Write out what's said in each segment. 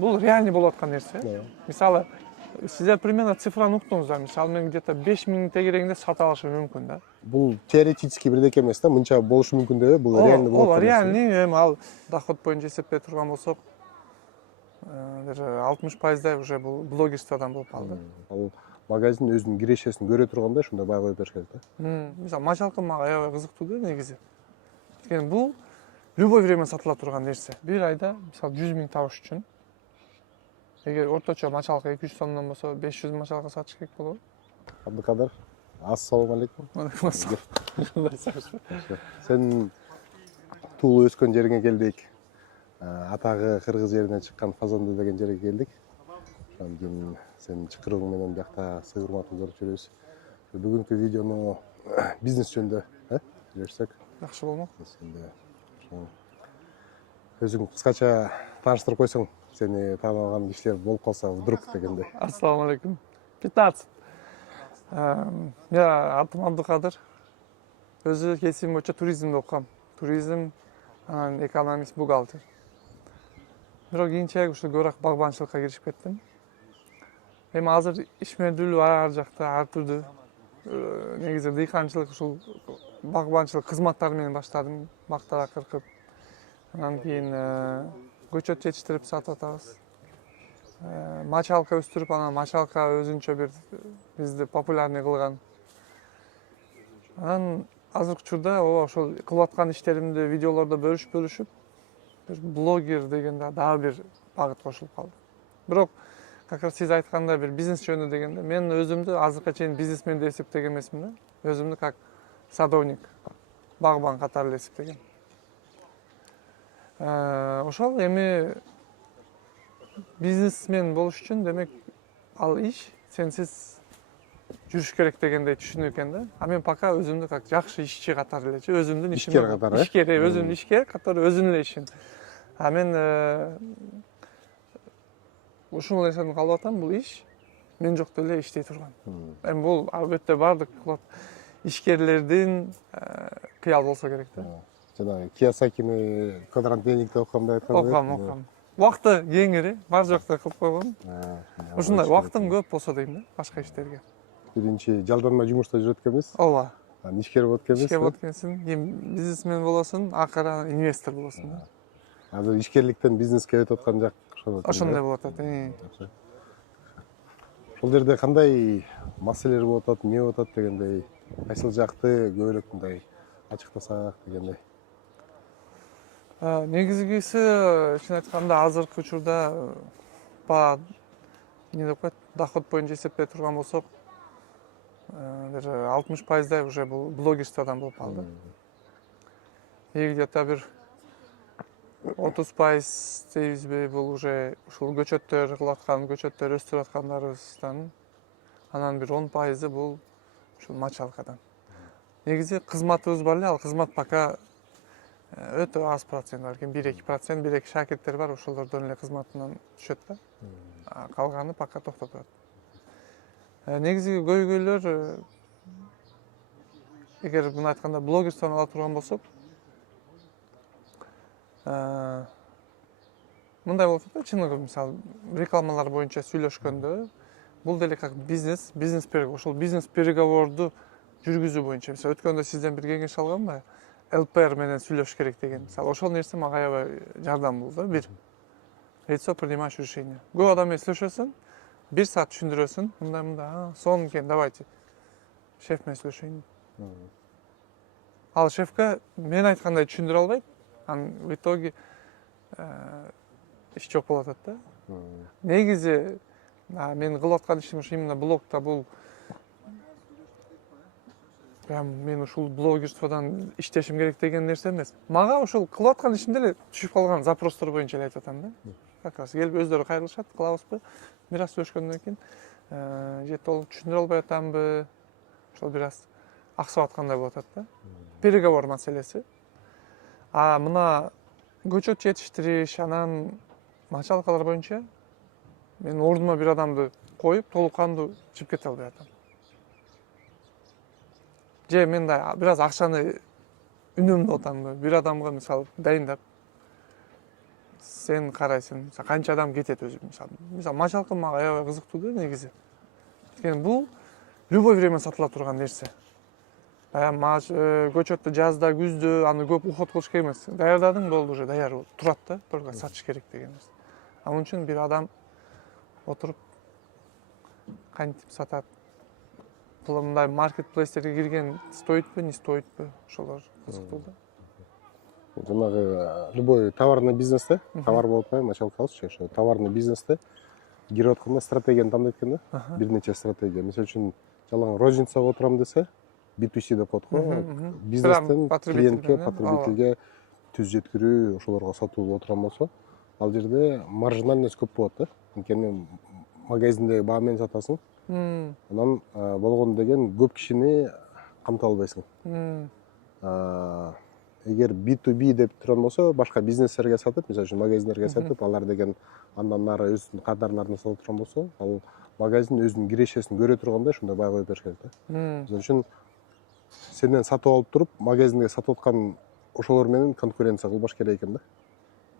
Бул реальный болуп аткан нерсе. Мисалы, сиздер примерно цифраны уктуңуздар. Мисалы, мен где-то 5000 тегерегинде сатып алышым мүмкүн да. Бул теоретически бирдеке эмес да, мынча болушу мүмкүн деп, бул реальный болуп аткан нерсе. Реальный, эми ал доход боюнча эсептей турган болсок, бир 60%дай уже бул блогерстводан болуп калды. Ал магазин өзүнүн кирешесин көрө турганда ушундай баа коюп бериш керек да. Мисалы, мачалка мага аябай кызыктуу да негизи. Анткени бул любой время сатыла турган нерсе. Бир айда мисалы 100 000 табыш үчүн эгер орточо мачалка 200 сомдон болсо 500 мачалка сатыш керек болот. Абдыкадыр, ассалам алейкум. Сен туулуп өскөн жериңе келдик. Атагы кыргыз жеринен чыккан Фазанды деген жерге келдик. Андан кийин сен чакырууң менен биякта сый урмат көрүп жүрөбүз. Бүгүнкү видеону бизнес жөнүндө жүрсөк Жакшы болмок. Өзүң кыскача тааныштырып койсоң, сени тааныбаган кишилер болуп калса вдруг дегенде. Ассаламу алейкум. 15. Я атым Абдыкадыр. Өзү кесибим боюнча туризмди окугам. Туризм, анан экономист, бухгалтер. Бирок кийинчерээк ушул көбүрөөк багбанчылыкка киришип кеттим. Эми азыр ишмердүүлүк ар жакта ар түрдүү. Негизи дыйканчылык ушул багбанчылык кызматтары менен баштадым. Мактара кыркып, анан кийин көчөт жетиштирип сатып атабыз. Мачалка өстүрүп, анан мачалка өзүнчө бир бизди популярный кылган. Анан азыркы учурда ошол кылып аткан иштеримди видеолордо бөлүшүп, бир блогер деген дагы бир багыт кошулуп калды. Бирок как раз сиз айткандай бир бизнес жөнүндө дегенде, мен өзүмдү азыркыга чейин бизнесмен деп эсептеген эмесмин да. Өзүмдү как садовник, багбан катары эле эсептегем. Ошол эми бизнесмен болуш үчүн демек ал иш сенсиз жүрүш керек дегендей түшүнүү экен да. А мен пока өзүмдү как жакшы ишчи катары элечи, өзүмдүн ишим катары. Ишкер, өзүмдүн ишкер катары өзүнүн эле ишин. А мен ушул нерсени каалап атам, бул иш мен жокто эле иштей турган. Эми бул албетте баардык ишкерлердин кыялы болсо керек да. Жанагы Киясакини Квадрант дневникте окугам деп айткан. Окугам. Убакыты кеңири, бар жокто кылып койгон. Ушундай убактым көп болсо дейм да, башка иштерге. Биринчи жалданма жумушта жүрөт экенбиз. Ооба. Ишкер болот экенбиз. Ишкер болот экенсиң, кийин бизнесмен болосуң, акыры инвестор болосуң да. Азыр ишкерликтен бизнеске өтүп аткан жак ошондой болуп атат. Бул жерде кандай маселелер болуп атат, эмне болуп атат дегендей, кайсыл жакты көбүрөөк мындай ачыктасак дегендей. Негизгиси, чын айтканда, азыркы учурда эмне деп коет, доход боюнча эсептей турган болсок, бир 60%дай уже бул блогерстводан болуп калды. И где-то бир 30% дейбизби, бул уже ушул көчөттөр кылып аткан, көчөттөр өстүрүп аткандарыбыздан. Анан бир 10% бул ушул мачалкадан. Негизи кызматыбыз бар эле, ал кызмат пока өтө аз процент бар экен, 1-2%, 1-2 шакирттер бар, ошолордон эле кызматынан түшөт да. Калганы пока токтотот. Негизи көйгөйлөр, эгер муну айтканда блогерствону ала турган болсок, мындай болуп атат да, чыныгы мисалы рекламалар боюнча сүйлөшкөндө, бул деле как бизнес ошол бизнес переговорду жүргүзүү боюнча. Мисалы өткөндө сизден бир кеңеш алгам да, ЛПР менен сүйлөшүш керек деген. Мисалы ошол нерсе мага аябай жардам болду. Бир лицо, принимающее решение. Көп адам менен сүйлөшөсүң, 1 саат түшүндүрөсүң, мындай, сонун экен, давайте шеф менен сүйлөшөйүн. Ал шефке мен айткандай түшүндүрө албайт, анан в итоге иш жок болуп атат да. Негизи мен кылып аткан ишим ушу именно блогда, бул мен ушул блогерстводан иштешим керек деген нерсе эмес. Мага ошол кылып аткан ишимде эле түшүп калган запростор боюнча эле айтып атам да. Как раз келип өздөрү кайрылышат, кылабызбы? Бир аз сүйлөшкөндөн кийин же толук түшүндүрө албай атамбы? Ошол бир аз аксап аткандай болуп атат да. Переговор маселеси. А мына көчөт жетиштириш, анан мачалкалар боюнча мен ордума бир адамды коюп, толук кандуу чыгып кете албай атам. Же мен да бир аз акчаны үнөмдөп атамбы, бир адамга мисалы дайындап сен карайсың, канча адам кетет өзү мисалы. Мисалы мачалка мага аябай кызыктуу да негизи. Анткени бул любой время сатыла турган нерсе. Баягы көчөттү жазда, күздө аны көп уход кылыш керек эмес. Даярдадың болду, уже даяр турат да, только сатыш керек деген нерсе. Анын үчүн бир адам отуруп кантип сатат. Бул мындай маркетплейстерге кирген стоитпи, не стоитпи? Ошолор кызыктуу да. Жанагы любой товарный бизнесте, товар болуп атпайбы, мачалка алчы, ошо товарный бизнесте кирип атканда стратегияны тандайт экен да. Бир нече стратегия. Мисалы үчүн жалаң розницага отырам десе, B2C деп коет го. Бизнестен клиентке, потребительге түз жеткирүү, ошолорго сатуу отурам болсо, ал жерде маржинальность көп болот да. Анткени магазиндеги баа менен сатасың. Анан болгону деген көп кишини камтый албайсың. Эгер B2B деп турган болсо, башка бизнестерге сатып, мисалы үчүн магазиндерге сатып, алар деген андан нары өзүнүн кадрларына сатып турган болсо, ал магазин өзүнүн кирешесин көрө тургандай ушундай баа коюп бериш керек да. Мисалы үчүн сенден сатып алып туруп, магазинге сатып аткан ошолор менен конкуренция кылбаш керек экен да.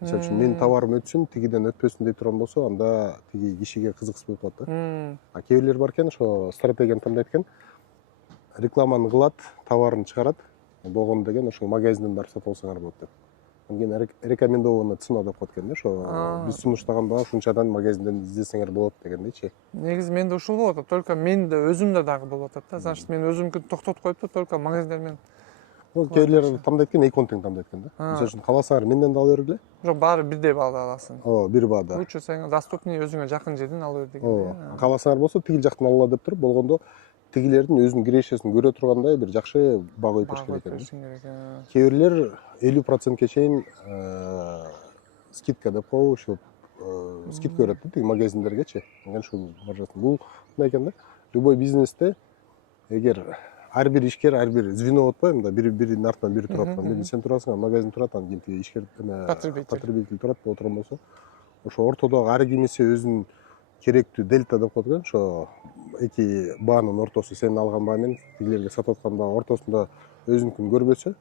Мисалы үчүн менин товарым өтсүн, тигиден өтпөсүн дей турган болсо, анда тиги кишиге кызыксыз болуп калат да. А кээ бирлер бар экен, ошо стратегияны тандайт экен, рекламаны кылат, товарын чыгарат, болгону деген ошол магазинден барып сатып алсаңар болот деп. Анан рекомендованный цена деп коет экен да, ошо биз сунуштаган баа ушунчадан магазинден издесеңер болот дегендейчи. Негизи менде ушул болуп атат, только менде өзүмдө дагы болуп атат да. Значит, мен өзүмкүн токтотуп коюп да, только магазиндер менен. Кээ бирлер тандайт экен, эки контент тандайт экен да. Мисалы үчүн кааласаңар менден да ала бергиле. Жок, баары бирдей баада аласың. Бир баада. Лучше сен доступный өзүңө жакын жерден ала бер деген. Кааласаңар болсо, тигил жактан ала деп туруп, болгондо тигилердин өзүнүн кирешесин көрө тургандай бир жакшы баа коюп бериш керек экен. Кээ бирлер 50%ке чейин скидка деп коебу, ушул скидка берет да тиги магазиндергечи. Анан ушул маржасын. Бул мындай экен да. Любой бизнесте эгер ар бир ишкер, ар бир звено болуп атпайбы, мында биринин артынан бири турат, бирин сен турасың, магазин турат, анан кийин тиги ишкер потребитель турат боло турган болсо, ошо ортодогу ар кимиси өзүнүн керектүү дельта деп коет экен, ошо эки баанын ортосу, сен алган баа менен тигилерге сатып аткан баа ортосунда өзүнүкүн көрбөсө,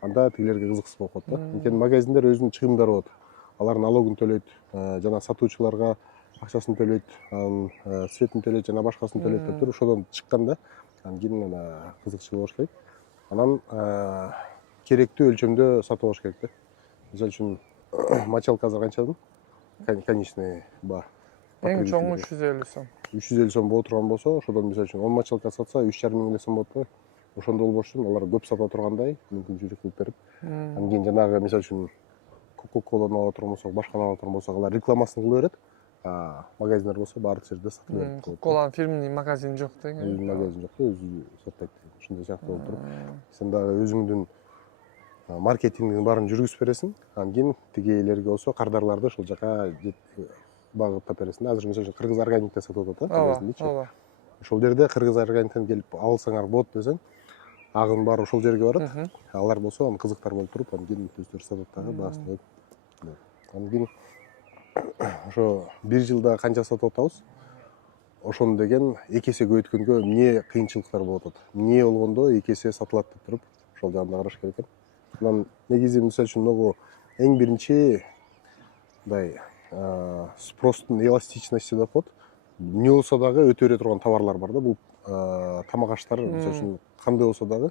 анда тигилерге кызыксыз болуп калат да. Анткени магазиндер өзүнүн чыгымдары болот. Алар налогун төлөйт, жана сатуучуларга акчасын төлөйт, анан светин төлөйт, жана башкасын төлөйт деп туруп, ошодон чыкканда анан кийин кызыкчыл болуш керек. Анан керектүү өлчөмдө сатып алыш керек да. Мисалы үчүн мочалка азыр канча дедим? Конечный баа. Эң чоңу 350 сом. 350 сом боло турган болсо, ошодон мисалы үчүн 10 мочалка сатса 3,5 миң сом болот го. Ошондо болбош үчүн алар көп сата тургандай мүмкүнчүлүк кылып берип, анан кийин жанагы мисалы үчүн Coca-Cola'ны ала турган болсок, башканы ала турган болсок, алар рекламасын кылып берет. Магазиндер болсо баардык жерде сатып берет. Coca-Cola'нын фирменный магазини жок деген. Өзүнүн магазини жок да, өзү сатпайт. Ушундай сыяктуу болуп туруп, сен дагы өзүңдүн маркетингдин баарын жүргүзүп бересиң. Анан кийин тигилерге болсо кардарларды ошол жака багыттап бересиң. Азыр мисалы үчүн Кыргыз органикте сатып атат да, магазиндечи. Ошол жерде Кыргыз органиктен келип алсаңар болот десең, агын баары ошол жерге барат. Алар болсо аны кызыктар болуп туруп, анан кийин өздөрү сатат дагы, баасын коюп. Анан кийин ошо бир жылда канча сатып атабыз? Ошону деген эки эсе көбөйткөнгө эмне кыйынчылыктар болуп атат? Эмне болгондо эки эсе сатылат деп туруп, ошол жагын да караш керек экен. Анан негизи мисалы үчүн могу эң биринчи мындай спростун эластичности деп коет. Эмне болсо дагы өтө бере турган товарлар бар да. Бул тамак аштар мисалы үчүн кандай болсо дагы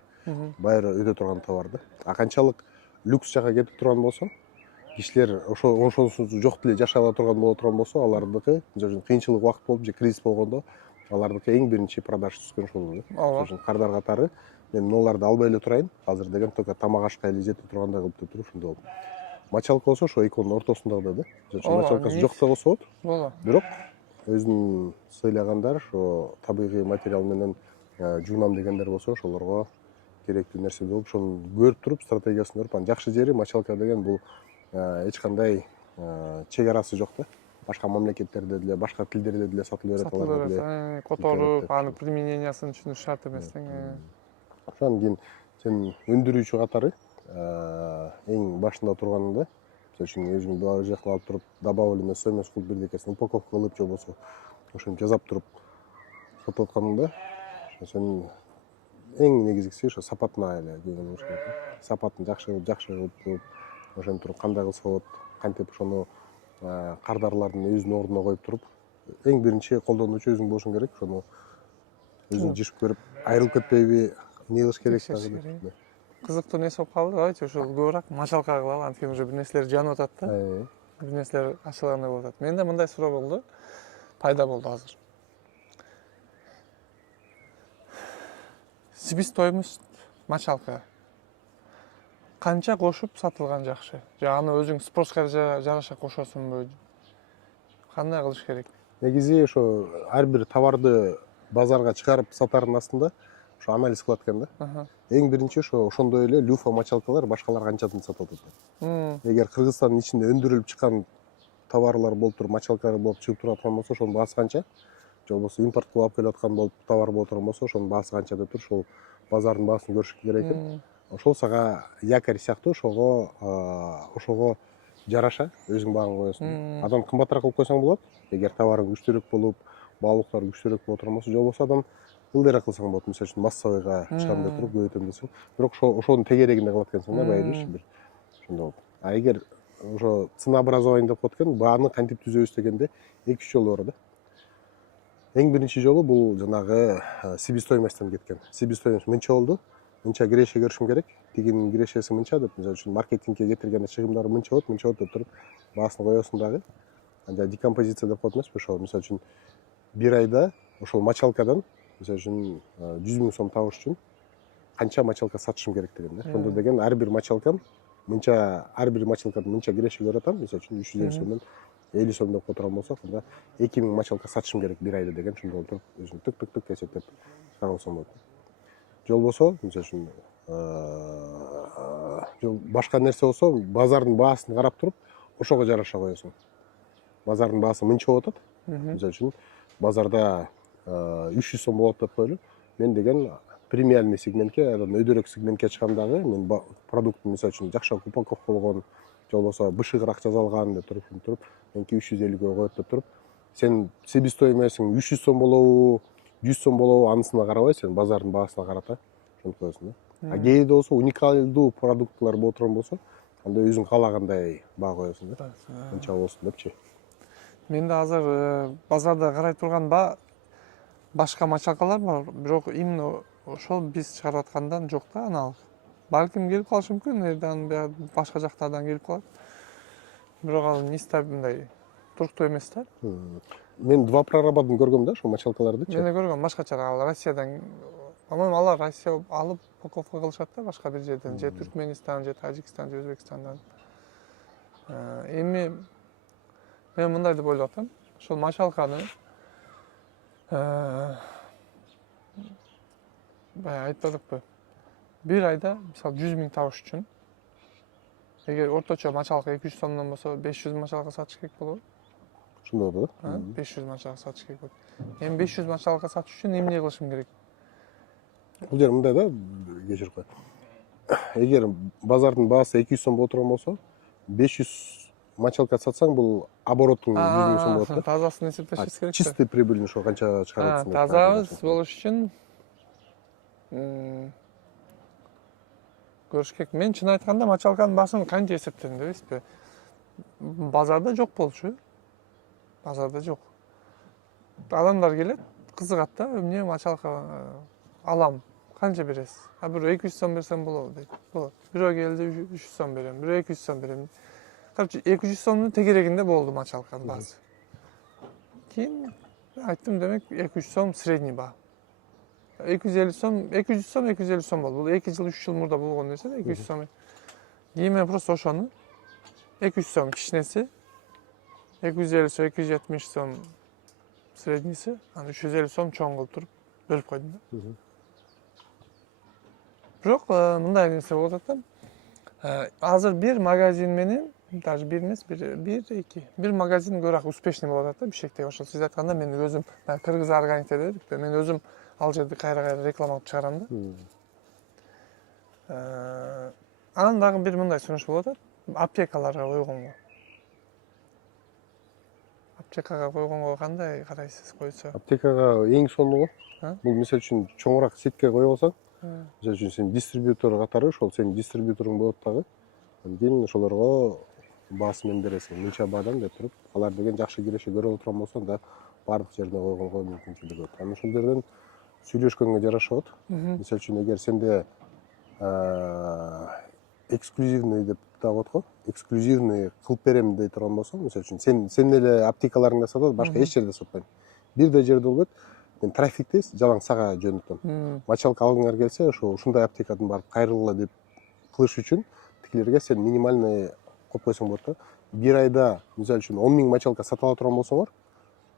баары өтө турган товар да. А канчалык люкс жака кетип турган болсо, кишилер ошонусу жок деле жашай ала турган боло турган болсо, алардыкы мисалы үчүн кыйынчылык убакыт болуп же кризис болгондо, алардыкы эң биринчи продаж түзгөн ошол да. Мисалы үчүн кардар катары мен мыналарды албай эле турайын, азыр деген только тамак ашка эле жете тургандай кылып деп туруп ушундай болду. Мочалка болсо ошо экөөнүн ортосундагыдай да. Мисалы үчүн мочалкасы жок да болсо болот. Бирок өзүн сыйлагандар, ошо табигый материал менен жуунам дегендер болсо, ошолорго керектүү нерсе болуп, ошону көрүп туруп, стратегиясын көрүп, анан жакшы жери мочалка деген бул эч кандай чек арасы жок да. Башка мамлекеттерде деле, башка тилдерде деле сатылып берет алар деле. Которуп, аны применениясын түшүнүш шарт эмес тең. Ошондон кийин сен өндүрүүчү катары эң башында турганында, мисалы үчүн өзүң баа жактан алып туруп, добавленный стоимость кылып бирдекесин упаковка кылып же болбосо ошентип жасап туруп сатып атканыңда, сен эң негизгиси ошо сапатына эле көңүл буруш керек. Сапатын жакшы кылып, ошентип туруп кандай кылса болот, кантип ошону кардарлардын өзүнүн ордуна коюп туруп эң биринчи колдонуучу өзүң болушуң керек. Ошону өзүң жышып көрүп айрылып кетпейби, эмне кылыш керек Текшериш дагы керек. деп. Кызыктуу нерсе болуп калды. Давайте ошол көбүрөөк мачалка кылалы. Анткени уже бир нерселер жанып атат да. Бир нерселер ачылгандай болуп атат. Менде мындай суроо болду. Пайда болду азыр. Себестоимость мачалка канча кошуп сатылган жакшы? Же аны өзүң спроска жараша кошосуңбу? Кандай кылыш керек? Негизи ошо ар бир товарды базарга чыгарып сатардын астында ошо анализ кылат экен да. Эң биринчи ошондой эле люфа мачалкалар башкалар канчадан сатып атат. Эгер Кыргызстандын ичинде өндүрүлүп чыккан товарлар болуп туруп, мачалкалар болуп чыгып туруп аткан болсо, ошонун баасы канча? Же болбосо импорт кылып алып келип аткан болуп товар болуп турган болсо, ошонун баасы канча деп туруп, ошол базардын баасын көрүш керек экен. Ошол сага якорь сыяктуу ошого жараша өзүң бааңы коесуң. Адан кымбатыраак кылып койсоң болот. Эгер товарың күчтүүрөөк болуп, баалуулуктар күчтүүрөөк болуп турган болсо, же болбосо адан ылдыйраак кылсаң болот. Мисалы үчүн массовыйга чыгам деп туруп көбөйтөм десең. Бирок ошонун тегерегинде кылат экенсиң да, байырбиш бир. Ошондой болуп. А эгер ошо ценообразование деп коет экен, бааны кантип түзөбүз дегенде 2-3 жолу бар да. Эң биринчи жолу бул жанагы себестоимостьтен кеткен. Себестоимость мынча болду, мынча киреше көрүшүм керек, тигинин кирешеси мынча деп, мисалы үчүн маркетингке кетирген чыгымдары мынча болот деп туруп баасын коесуң дагы. Анда декомпозиция деп коет эмеспи, ошол мисалы үчүн бир айда ошол мачалкадан мисалы үчүн 100 000 сом табыш үчүн канча мачалка сатышым керек деген да. Ошондо деген ар бир мачалкам мынча киреше көрүп атам, мисалы үчүн 350 сомдон 50 сом деп кое турган болсок, анда 2000 мачалка сатышым керек бир айда деген, ошондо туруп өзүң тык эсептеп чыгарсаң болот. Же болбосо, мисалы үчүн башка нерсе болсо, базардын баасын карап туруп, ошого жараша коесуң. Базардын баасы мынча болуп атат. Мисалы үчүн базарда 300 сом болот деп коелу. Мен деген премиальный сегментке, өйдөрөөк сегментке чыккан дагы, мен продукттун мисалы үчүн жакшы упаковка болгон, же болбосо бышыгыраак жазалган деп туруп, меники 350 коет деп туруп, сен себестоимостьң 300 сом болобу, 100 сом болобу, анысына карабай, сен базардын баасына карата, ошентип коесуң да. А кээде болсо уникалдуу продуктлар боло турган болсо, анда өзүң каалагандай баа коесуң да. Канча болсун депчи. Менде азыр базарда карай турган башка мачалкалар бар, бирок именно ошол биз чыгарып аткандан жок да аналык. Балким келип калышы мүмкүн, эрдан башка жактардан келип калат. Бирок ал нестаб мындай туруктуу эмес да. Мен два прорабатын көргөм да ошол мачалкалардычы. Мен көргөм башкача, ал Россиядан, по-моему, алар Россия алып упаковка кылышат да башка бир жерден, же Түркменистан, же Тажикстан, же Өзбекстандан. Эми мен мындай деп ойлоп атам, ошол мачалканы баягы айтпадыкпы, бир айда мисалы 100 000 табыш үчүн, эгер орточо мачалка 200 сомдон болсо, 500 мачалка сатыш керек болобу? Ошондой болот да. 500 мачалка сатыш керек болот. Эми 500 мачалка сатыш үчүн эмне кылышым керек? Бул жер мындай да, кечирип кой. Эгер базардын баасы 200 сом боло турган болсо, 500 мачалка сатсаң, бул оборотуң 100 000 сом болот да. Тазасын эсептешибиз керек. Чистый прибыль ошо канча чыгарып атсың. Тазабыз болуш үчүн көрүш керек. Мен чын айтканда мачалканын баасын канча эсептедим дебейсизби? Базарда жок болчу. Базарда жок. Адамдар келет, кызыгат да, эмне мачалка алам, канча бересиз? Бирөө 200 сом берсем болобу дейт. Болот. Бирөө келди 300 сом берем, бирөө 200 сом берем. Короче, 200 сомдун тегерегинде болду мачалканын баасы. Кийин айттым, демек 200 сом средний баа. 250 сом, 250 сом болду. Бул 2 жыл, 3 жыл мурда болгон нерсе да, 200 сом. Кийин мен просто ошону 200 сом кичинеси, 250 сом, 270 сом среднийси, анан 350 сом чоң кылып туруп бөлүп койдум да. Бирок мындай нерсе болуп атат да. Азыр бир магазин менен, даже бир эмес, бир магазин көбүрөөк успешный болуп атат да, бишкектеги. Ошол сиз айтканда мен өзүм Кыргыз органикте дедикпи, мен өзүм ал жерди кайра реклама кылып чыгарам да. Анан дагы бир мындай сунуш болуп атат. Аптекаларга койгонго. Аптекага койгонго кандай карайсыз, койсо? Аптекага эң сонугу. Бул мисалы үчүн чоңураак сетке коюп алсаң, мисалы үчүн сен дистрибьютор катары, ошол сенин дистрибьюторуң болот дагы. Анан кийин ошолорго баасы менен бересиң, мынча баадан деп туруп, алар деген жакшы киреше көрүп отурган болсо да баардык жерине койгонго мүмкүнчүлүгү бар. Анан ошол жерден сүйлөшкөнгө жарашат. Мисалы үчүн эгер сенде эксклюзивный деп так атко, эксклюзивный кылып берем дей турган болсоң, мисалы үчүн сен эле аптекаларыңда сатат, башка эч жерде сатпайм. Бир да жерде болбойт. Мен трафикти жалаң сага жөнөтөм. Мочалка алгыңар келсе, ушундай аптекадан барып кайрылгыла деп кылыш үчүн тикилерге сен минимальный коюп койсоң болот да. Бир айда мисалы үчүн 10 000 мочалка сатып ала турган болсоңор,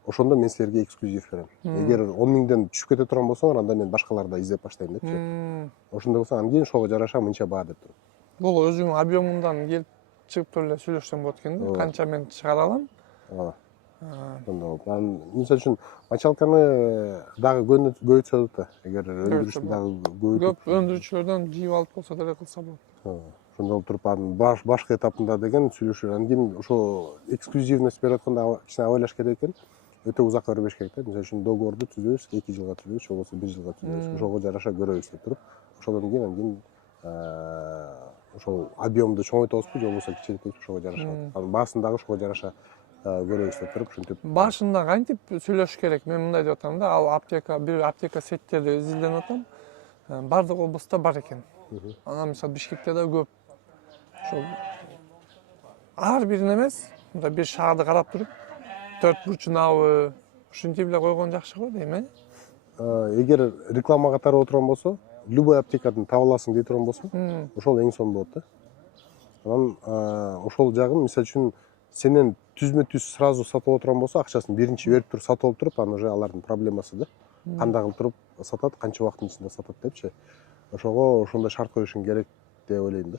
ошондо мен силерге эксклюзив берем. Эгер 10 000ден түшүп кете турган болсоңор, анда мен башкаларды издеп баштайм депчи. Ошондой болсо анан кийин ошого жараша мынча баа деп туруп. Бул өзүңүн объемундан келип чыгып туруп эле сүйлөшсөң болот экен да. Канча мен чыгара алам? Ооба. Ошондой. Анан мисалы үчүн мочалканы дагы көбөйтсө болот да. Эгер өндүрүштү дагы көп өндүрүүчүлөрдөн жип алып болсо деле кылса болот. Ошондой болуп туруп анан башкы этапында деген сүйлөшүү. Анан кийин ошо эксклюзивность берип атканда кичине абайлаш керек экен. Өтө узакка бербеш керек да. Мисалы үчүн договорду түзөбүз, 2 жылга түзөбүз, же болбосо 1 жылга түзөбүз. Ошого жараша көрөбүз деп туруп, ошодон кийин ошол объемду чоңойтобузбу, же болбосо кичинтебизби, ошого жараша. Анан баасын дагы ошого жараша көрөбүз деп туруп, ушинтип. Башында кантип сүйлөшүш керек? Мен мындай деп атам да, ал бир аптека сеттерди изилденип атам. Бардык облустта бар экен. Анан мисалы Бишкекте да көп. Ошол ар бирин эмес, мындай бир шаарды карап туруп, 4 бурчунабы, ушинтип эле койгон жакшы го дейм, Эгер рекламага тарап отурган болсо, любой аптекадан таба аласың дей турган болсо, ошол эң сонун болот да. Анан ошол жагын мисалы үчүн сенен түзмө-түз сразу сатып отурган болсо, акчасын биринчи берип туруп сатып алып туруп, анан уже алардын проблемасы да. Кандай кылып туруп сатат, канча убакыттын ичинде сатат депчи. Ошого ошондой шарт коюшуң керек деп ойлойм да.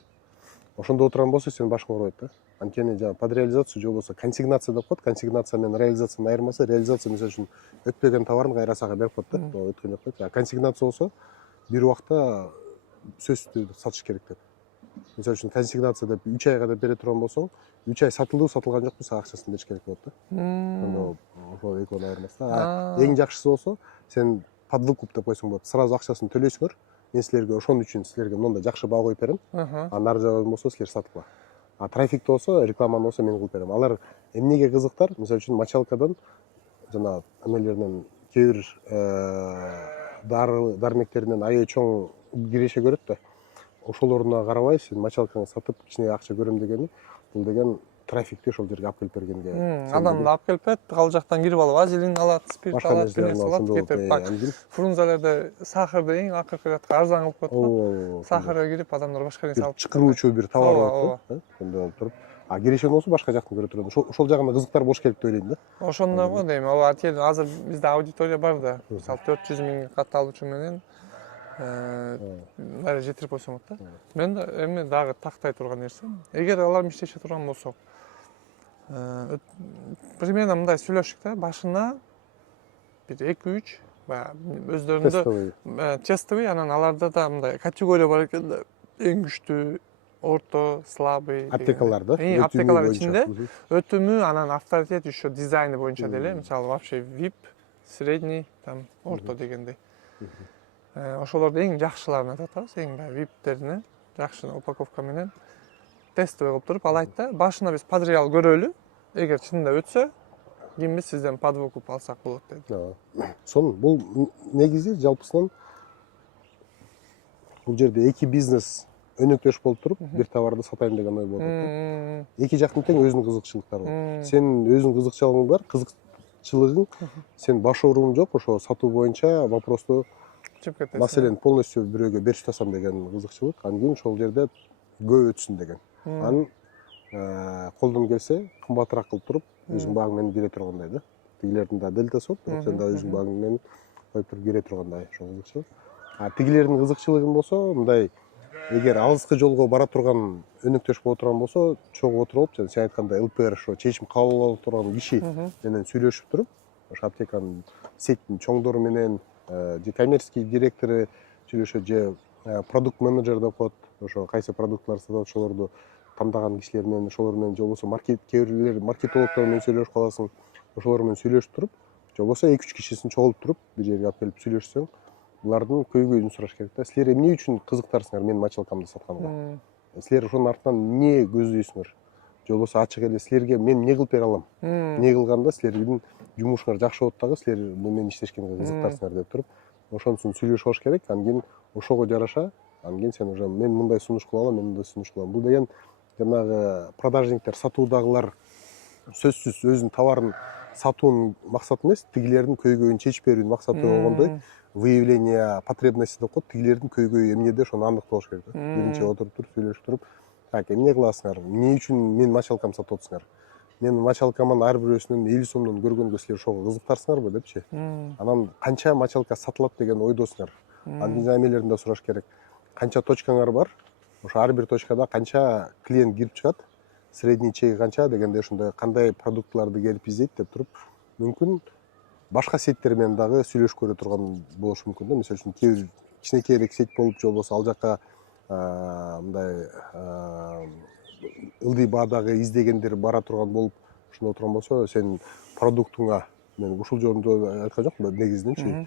Ошондо отурган болсо сенин башың оорубайт да. Анткени жана под реализацию же болбосо консигнация деп коет. Консигнация менен реализациянын айырмасы, реализация мисалы үчүн өтпөгөн товарын кайра сага берип коет да. Өткөн жок дейт. Консигнация болсо бир убакта сөзсүз сатыш керек деп. Мисалы үчүн консигнация деп 3 айга деп бере турган болсоң, 3 ай сатылды, сатылган жокпу, сага акчасын бериш керек болот да. Ошол экөөнүн айырмасы. Эң жакшысы болсо, сен под выкуп деп койсоң болот. Сразу акчасын төлөйсүңөр. Мен силерге ошон үчүн силерге мындай жакшы баа коюп берем. Анан ар жагын болсо силер сатыла. Трафикти болсо, рекламаны болсо мен кылып берем. Алар эмнеге кызыктар? Мисалы үчүн мочалкадан жана эмелеринен кээ бир дармектеринен аябай чоң киреше көрөт да. Ошолоруна карабай сен мочалкаңды сатып кичине акча көрөм дегени, бул деген трафикти ошол жерге алып келип бергенге. Адамды алып келип берет, ал жактан кирип алып азилин алат, спирт алат, нерсе алат, кетип. Фрунзелерде сахарды эң акыркы жатка арзан кылып коет го. Сахарга кирип адамдар башка нерсе алып. Чыкыруучу бир товар болот да. Ошондой болуп туруп. Кирешен болсо башка жактан көрө турат. Ошол жагында кызыктар болуш керек деп ойлойм да. Ошондой го дейм. Азыр бизде аудитория бар да. Мисалы 400 000 катталуучу менен жетирип койсоң болот да. Мен да эми дагы тактай турган нерсе. Эгер алар иштеше турган болсок, примерно мындай сүйлөшүк да, башына бир 2-3 баягы өздөрүндө тестовый, анан аларда да мындай категория бар экен да. Эң күчтүү, орто, слабый аптекалар да. Аптекалар ичинде өтүмү, анан авторитет еще дизайны боюнча деле, мисалы вообще VIP, средний, там орто дегендей. Ошолорду эң жакшыларын атабыз, эң VIPтерине жакшы упаковка менен тестовый кылып туруп, ал айтты, башына биз под реал көрөлү, эгер чынында өтсө, кийин биз сизден под выкуп алсак болот деди. Сонун, бул негизи жалпысынан бул жерде эки бизнес өнөктөш болуп туруп, бир товарды сатайын деген ой болуп атат. Эки жактын тең өзүнүн кызыкчылыктары бар. Сенин өзүнүн кызыкчылыгың бар, кызыкчылыгың сен баш ооруң жок, ошо сатуу боюнча вопросту маселени полностью бирөөгө берип тастасам деген кызыкчылык, анан кийин ошол жерде көп өтсүн деген. Анан колдон келсе кымбатыраак кылып туруп, өзүң багың менен кире тургандай да. Тигилердин да дельтасы болуп, бирок сен да өзүң багың менен коюп туруп кире тургандай ошол кызыкчылык. Тигилердин кызыкчылыгы болсо, мындай эгер алыскы жолго бара турган өнөктөш боло турган болсо, чогуу отуруп, сен айткандай ЛПР ошо чечим кабыл ала турган киши менен сүйлөшүп туруп, ошо аптеканын сеттин чоңдору менен же коммерческий директору сүйлөшөт, же продукт менеджер деп коет, ошо кайсы продуктларды сатат ошолорду тандаган кишилер менен, ошолор менен же болбосо кээ бирлер маркетологдор менен сүйлөшүп каласың, ошолор менен сүйлөшүп туруп, же болбосо 2-3 кишисин чогултуп туруп бир жерге алып келип сүйлөшсөң, булардын көйгөйүн сураш керек да. Силер эмне үчүн кызыктарсыңар менин мочалкамды сатканга? Силер ошонун артынан эмне көздөйсүңөр? же болбосо ачык эле силерге мен эмне кылып бере алам, эмне кылганда силердин жумушуңар жакшы болот дагы, силер бул менен иштешкенге кызыктарсыңар деп туруп ошонусун сүйлөшүп алыш керек. Анан кийин ошого жараша анан кийин сен уже мен мындай сунуш кыла алам, мен мындай сунуш кыла алам. Бул деген жанагы продажниктер, сатуудагылар сөзсүз өзүнүн товарын сатуунун максаты эмес, тигилердин көйгөйүн чечип берүүнүн максаты болгондой выявление потребности деп коет. Тигилердин көйгөйү эмнеде, ошону аныкталыш керек да. Биринчи отуруп туруп сүйлөшүп туруп, так эмне кыласыңар, эмне үчүн менин мочалкамды сатып атасыңар, менин мочалкамдын ар бирөөсүнөн 50 сомдон көргөнгө силер ошого кызыктарсыңарбы депчи. Анан канча мочалка сатылат деген ойдосуңар. Анын эмелерин да сураш керек. Канча точкаңар бар, ошо ар бир точкада канча клиент кирип чыгат, средний чеги канча дегенде ошондой кандай продуктыларды келип издейт деп туруп, мүмкүн башка сеттер менен дагы сүйлөшүп көрө турган болушу мүмкүн да. Мисалы үчүн кээ бир кичинекейирээк сеть болуп, же болбосо ал жака мындай ылдый баадагы издегендер бара турган болуп, ошондой турган болсо, сен продуктуңа, мен ушул жөнүндө айткан жокмун негизиненчи,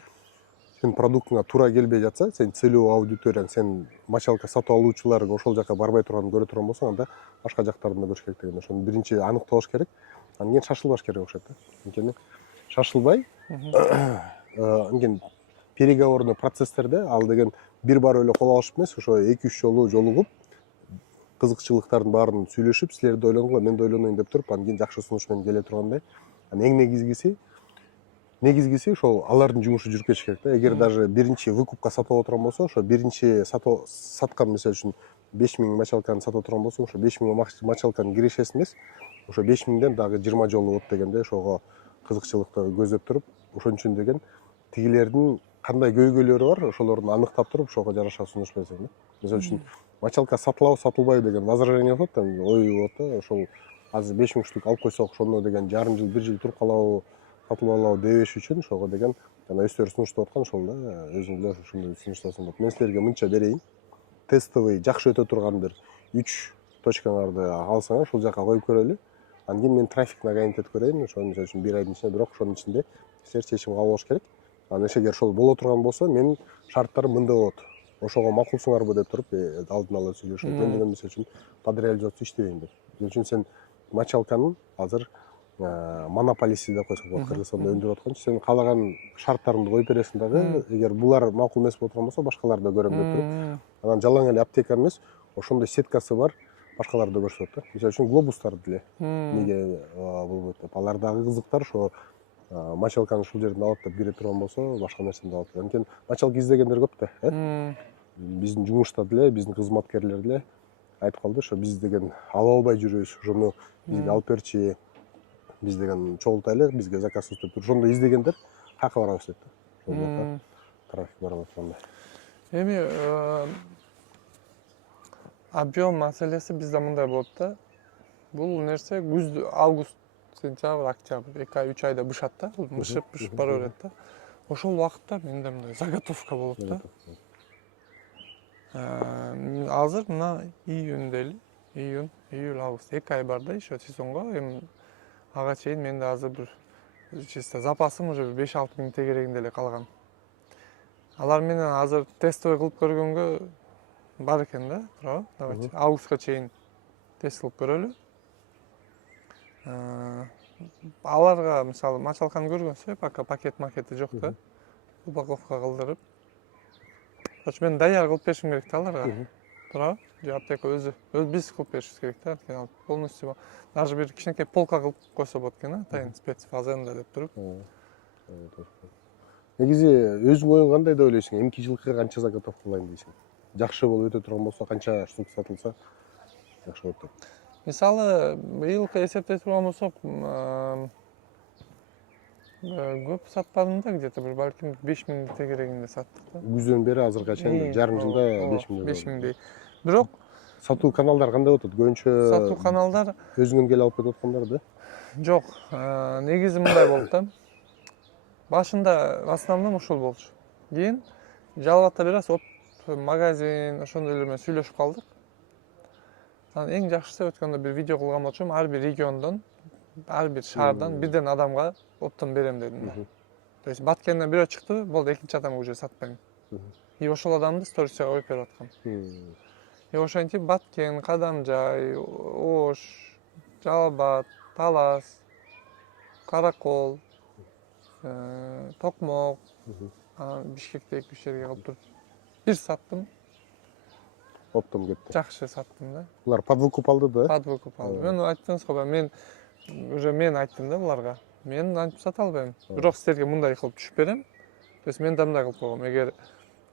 сен продуктуңа туура келбей жатса, сен целевой аудиторияң, сен мочалка сатып алуучулар ошол жака барбай турганын көрө турган болсоң, анда башка жактарын да көрүш керек деген. Ошону биринчи аныкталыш керек, анан кийин шашылбаш керек окшойт да. Анткени шашылбай, анткени переговорный процесстерде ал деген бир барып эле кол алышып эмес, ошо 2-3 жолу жолугуп, кызыкчылыктардын баарын сүйлөшүп, силер да ойлонгула, мен да ойлонойм деп туруп, анан кийин жакшы сунуш менен келе тургандай. Анан эң негизгиси ошол алардын жумушу жүрүп кетиш керек да. Эгер даже биринчи выкупка сатып алып турган болсо, ошо биринчи саткан, мисалы үчүн 5000 мочалканы сатып турган болсоң, ошо 5000 мочалканын кирешеси эмес, ошо 5000ден дагы 20 жолу болот дегенде, ошого кызыкчылыкты көздөп туруп, ошон үчүн деген тигилердин кандай көйгөйлөрү бар, ошолорду аныктап туруп, ошого жараша сунуш берсең да. Мисалы үчүн мочалка сатылабы сатылбайбы деген возражение болот да, ой болот да, ошол азыр 5000 штук алып койсок, ошондо деген жарым жыл, 1 жыл туруп калабы, сатып алабы дебеш үчүн ошого деген жана өздөрү сунуштап аткан ошол да, өзүң эле ошондой сунуштасаң болот. Мен силерге мынча берейин, тестовый жакшы өтө турган бир 3 точкаңарды алсаңар, ошол жака коюп көрөлү. Анан кийин мен трафик нагонять этип көрөйүн, ошону мисалы үчүн 1 айдын ичинде, бирок ошонун ичинде силер чечим кабыл алыш керек. Анан эгер ошол боло турган болсо, менин шарттарым мындай болот. Ошого макулсуңарбы деп туруп, алдын ала сүйлөшүп, мен деген мисалы үчүн под реализацию иштебейм деп. Мисалы үчүн сен мочалканын азыр монополисти деп койсок болот, Кыргызстанда өндүрүп атканчы, сен каалаган шарттарыңды коюп бересиң дагы, эгер булар макул эмес боло турган болсо, башкаларды да көрөм деп туруп. Анан жалаң эле аптека эмес, ошондой сеткасы бар башкаларды да көрсөтөт да. Мисалы үчүн глобустарды деле эмнеге болбойт деп. Алар дагы кызыктар, ошо мочалканы ушул жерден алат деп кире турган болсо, башка нерсени да алат. Анткени мочалка издегендер көп да, биздин жумушта деле, биздин кызматкерлер деле айтып калды, ошо биз деген ала албай жүрөбүз, ошону бизге алып берчи, биз деген чогултайлы, бизге заказ деп туруп, ошондой издегендер каяка барабыз дейт да. Ошол жака трафик барып атканда. Эми объем маселеси бизде мындай болот да. Бул нерсе күз, август, сентябрь, октябрь 2 ай, 3 айда бышат да. Бышып бара берет да. Ошол убакытта менде мындай заготовка болот да. Азыр мына июнь дейли, июнь, июль, август 2 ай бар да еще сезонго. Эми ага чейин менде азыр бир чисто запасым уже 5-6 миң тегерегинде эле калган. Алар менен азыр тестовый кылып көргөнгө бар экен да, туурабы? Давайте августка чейин тест кылып көрөлү. Аларга мисалы мочалканы көргөнсү, пока макети жок да. Упаковка кылдырып. Короче, мен даяр кылып беришим керек да аларга. Туурабы? Же аптека өзү биз кылып беришибиз керек да. Анткени полностью даже бир кичинекей полка кылып койсо болот экен, атайын спецфазенда деп туруп. Негизи өзүң оюң кандай деп ойлойсуң? Эмки жылкы канча заготовка кылайын дейсиң? Жакшы болуп өтө турган болсо, канча штук сатылса жакшы болот деп. Мисалы, быйылкы эсептей турган болсок, көп сатпадым да, где-то бир балким 5000 тегерегинде саттык да. Күздөн бери азыркыга чейин жарым жылда 5000 Бирок сатуу каналдары кандай болуп атат? Көбүнчө сатуу каналдар өзүңөн келип алып кетип аткандар да? жок. Негизи мындай болду да. Башында в основном ушул болчу. Кийин жалбата бир аз магазин ошондой элер менен сүйлөшүп калдык. Анан эң жакшысы өткөндө бир видео кылган болчумун, ар бир региондон, ар бир шаардан бирден адамга оптом берем дедим да. То есть Баткенден бирөө чыкты, болду, экинчи адамга уже сатпайм. И ошол адамды сториске коюп берип аткам. И ошентип Баткен, Кадамжай, Ош, Жалал Абад, Талас, Каракол, Токмок, Бишкекте 2-3 жерге калып туруп бир саттым. Оптом кетти. Жакшы саттым да. Булар подвыкуп алды да? Подвыкуп алды. Мен айттыңыз го, мен айттым да буларга. Мен антип сата албайм. Бирок силерге мындай кылып түшүп берем. То есть мен да мындай кылып койгом. Эгер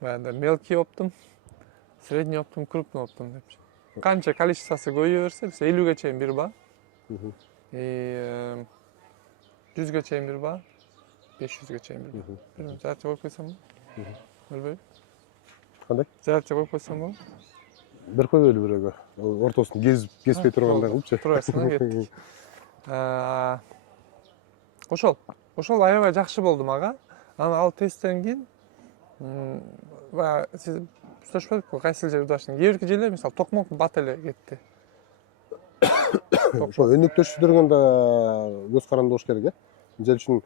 баягы мелкий оптум, средний оптум, крупный оптум депчи. Канча количествосы көбөйө берсе, биз 50ге чейин бир ба. 100ге чейин бир ба. 500ге чейин бир ба. Зарядча коюп койсом болобу? Өлбөйбү? Кандай? Зарядча коюп койсом болобу? Бир койгойлу бирөөгө. Ортосун кеспей тургандай кылыпчы. Турасына кеттик. Ошол аябай жакшы болду мага. Анан ал тесттен кийин баягы сиз сурашпадык кайсыл жер удачный. Кээ бирки жерлер мисалы токмок бат эле кетти. Ошо өнөктөштүргөндө көз каранды болуш керек, Мисалы үчүн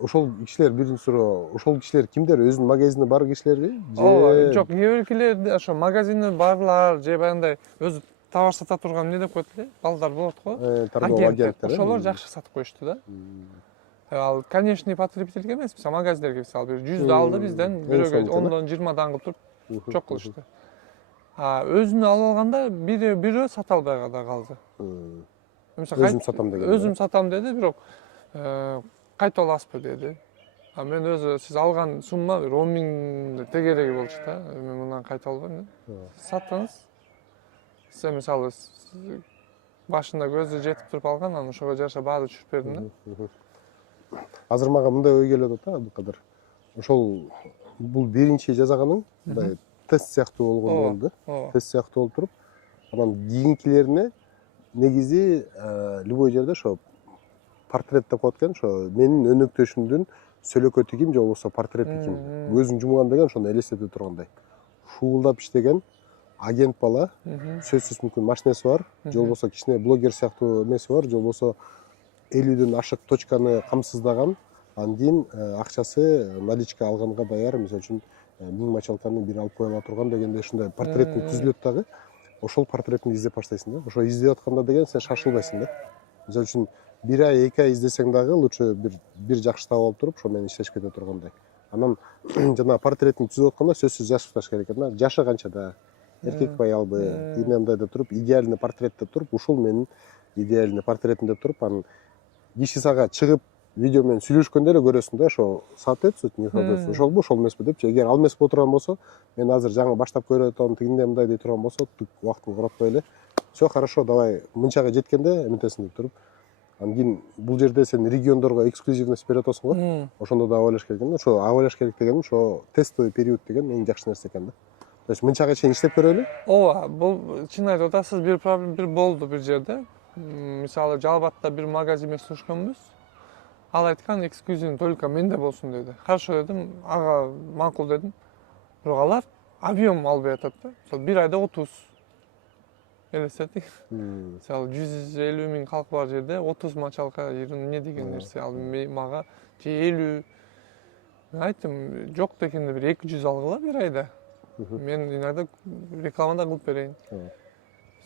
ошол кишилер биринчи суроо, ошол кишилер кимдер? Өзүнүн магазини бар кишилерби? Ооба, жок, кээ биркилер ошо магазини барлар же баягындай өзү товар сата турган эмне деп коет эле, балдар болот го. Агенттер. Ошолор жакшы сатып коюшту да. Ал конечный потребительге эмес, мисалы магазиндерге мисалы бир 100 алды бизден, бирөөгө 10дон 20дан кылып туруп жок кылышты. Өзүнө алып алганда бирөө сата албай да калды. Өзүм сатам деген. Өзүм сатам деди, бирок кайта аласызбы деди. Мен өзү сиз алган сумма 10 миң тегереги болчу да. Мен мындан кайта албайм да. Сатыңыз. Сиз мисалы башында көзү жетип туруп алган, анан ошого жараша баады түшүрүп бердим да. Азыр мага мындай ой келип атат да, Абдыкадыр. Ошол бул биринчи жасаганың мындай тест сыяктуу болгон болду. Тест сыяктуу болуп туруп, анан кийинкилерине негизи любой жерде ошо портрет деп коет экен, ошо менин өнөктөшүмдүн сөлөкөтү ким же болбосо портрети ким. Көзүң жумган деген ошону элестете тургандай. Шуулдап иштеген агент бала, сөзсүз мүмкүн машинеси бар, же болбосо кичине блогер сыяктуу эмеси бар, же болбосо 50дөн ашык точканы камсыздаган, анан кийин акчасы наличка алганга даяр, мисалы үчүн 1000 мочалканы бир алып кое ала турган дегенде ушундай портретин түзүлөт дагы. Ошол портретин издеп баштайсың да. Ошо издеп атканда деген сен шашылбайсың да. Мисалы үчүн 1 ай 2 ай издесең дагы лучше бир жакшы таап алып туруп, ошо менен иштешип кете тургандай. Анан жана портретин түзүп атканда сөзсүз жазып ташташ керек экен да. Жашы канчада, эркек аялбы, иймандай деп туруп, идеальный портрет деп туруп, ушул менин идеальный портретим деп туруп, анан киши сага чыгып видео менен сүйлөшкөндө эле көрөсүң да, ошо соответствует, не соответствует, ошолбу, ошол эмеспи депчи. Эгер ал эмес боло турган болсо, мен азыр жаңы баштап көрүп атам, тигиндей мындай дей турган болсо, убактын коротпой эле, все хорошо, давай мынчага жеткенде эметесиң деп туруп. Анан кийин бул жерде сен региондорго эксклюзивность берип атасың го. Ошондо да ойлош керек экен да. Ошо ойлош керек дегеним, ошо тестовый период деген эң жакшы нерсе экен да. То есть мынчага чейин иштеп көрөлү. Ооба, бул чын айтып атасыз, бир проблема бир болду бир жерде. Мисалы Жалбатта бир магазинге сунушканбыз. Ал айткан эксклюзивный только менде болсун деди. Хорошо дедим, ага макул дедим. Бирок алар объем албай атат да. Мисалы бир айда 30 элестетик. Мисалы 150 миң калк бар жерде 30 мочалка эмне деген нерсе ал мага же 50. Мен айттым, жок дегенде бир 200 алгыла бир айда. Мен иногда рекламада кылып берейин.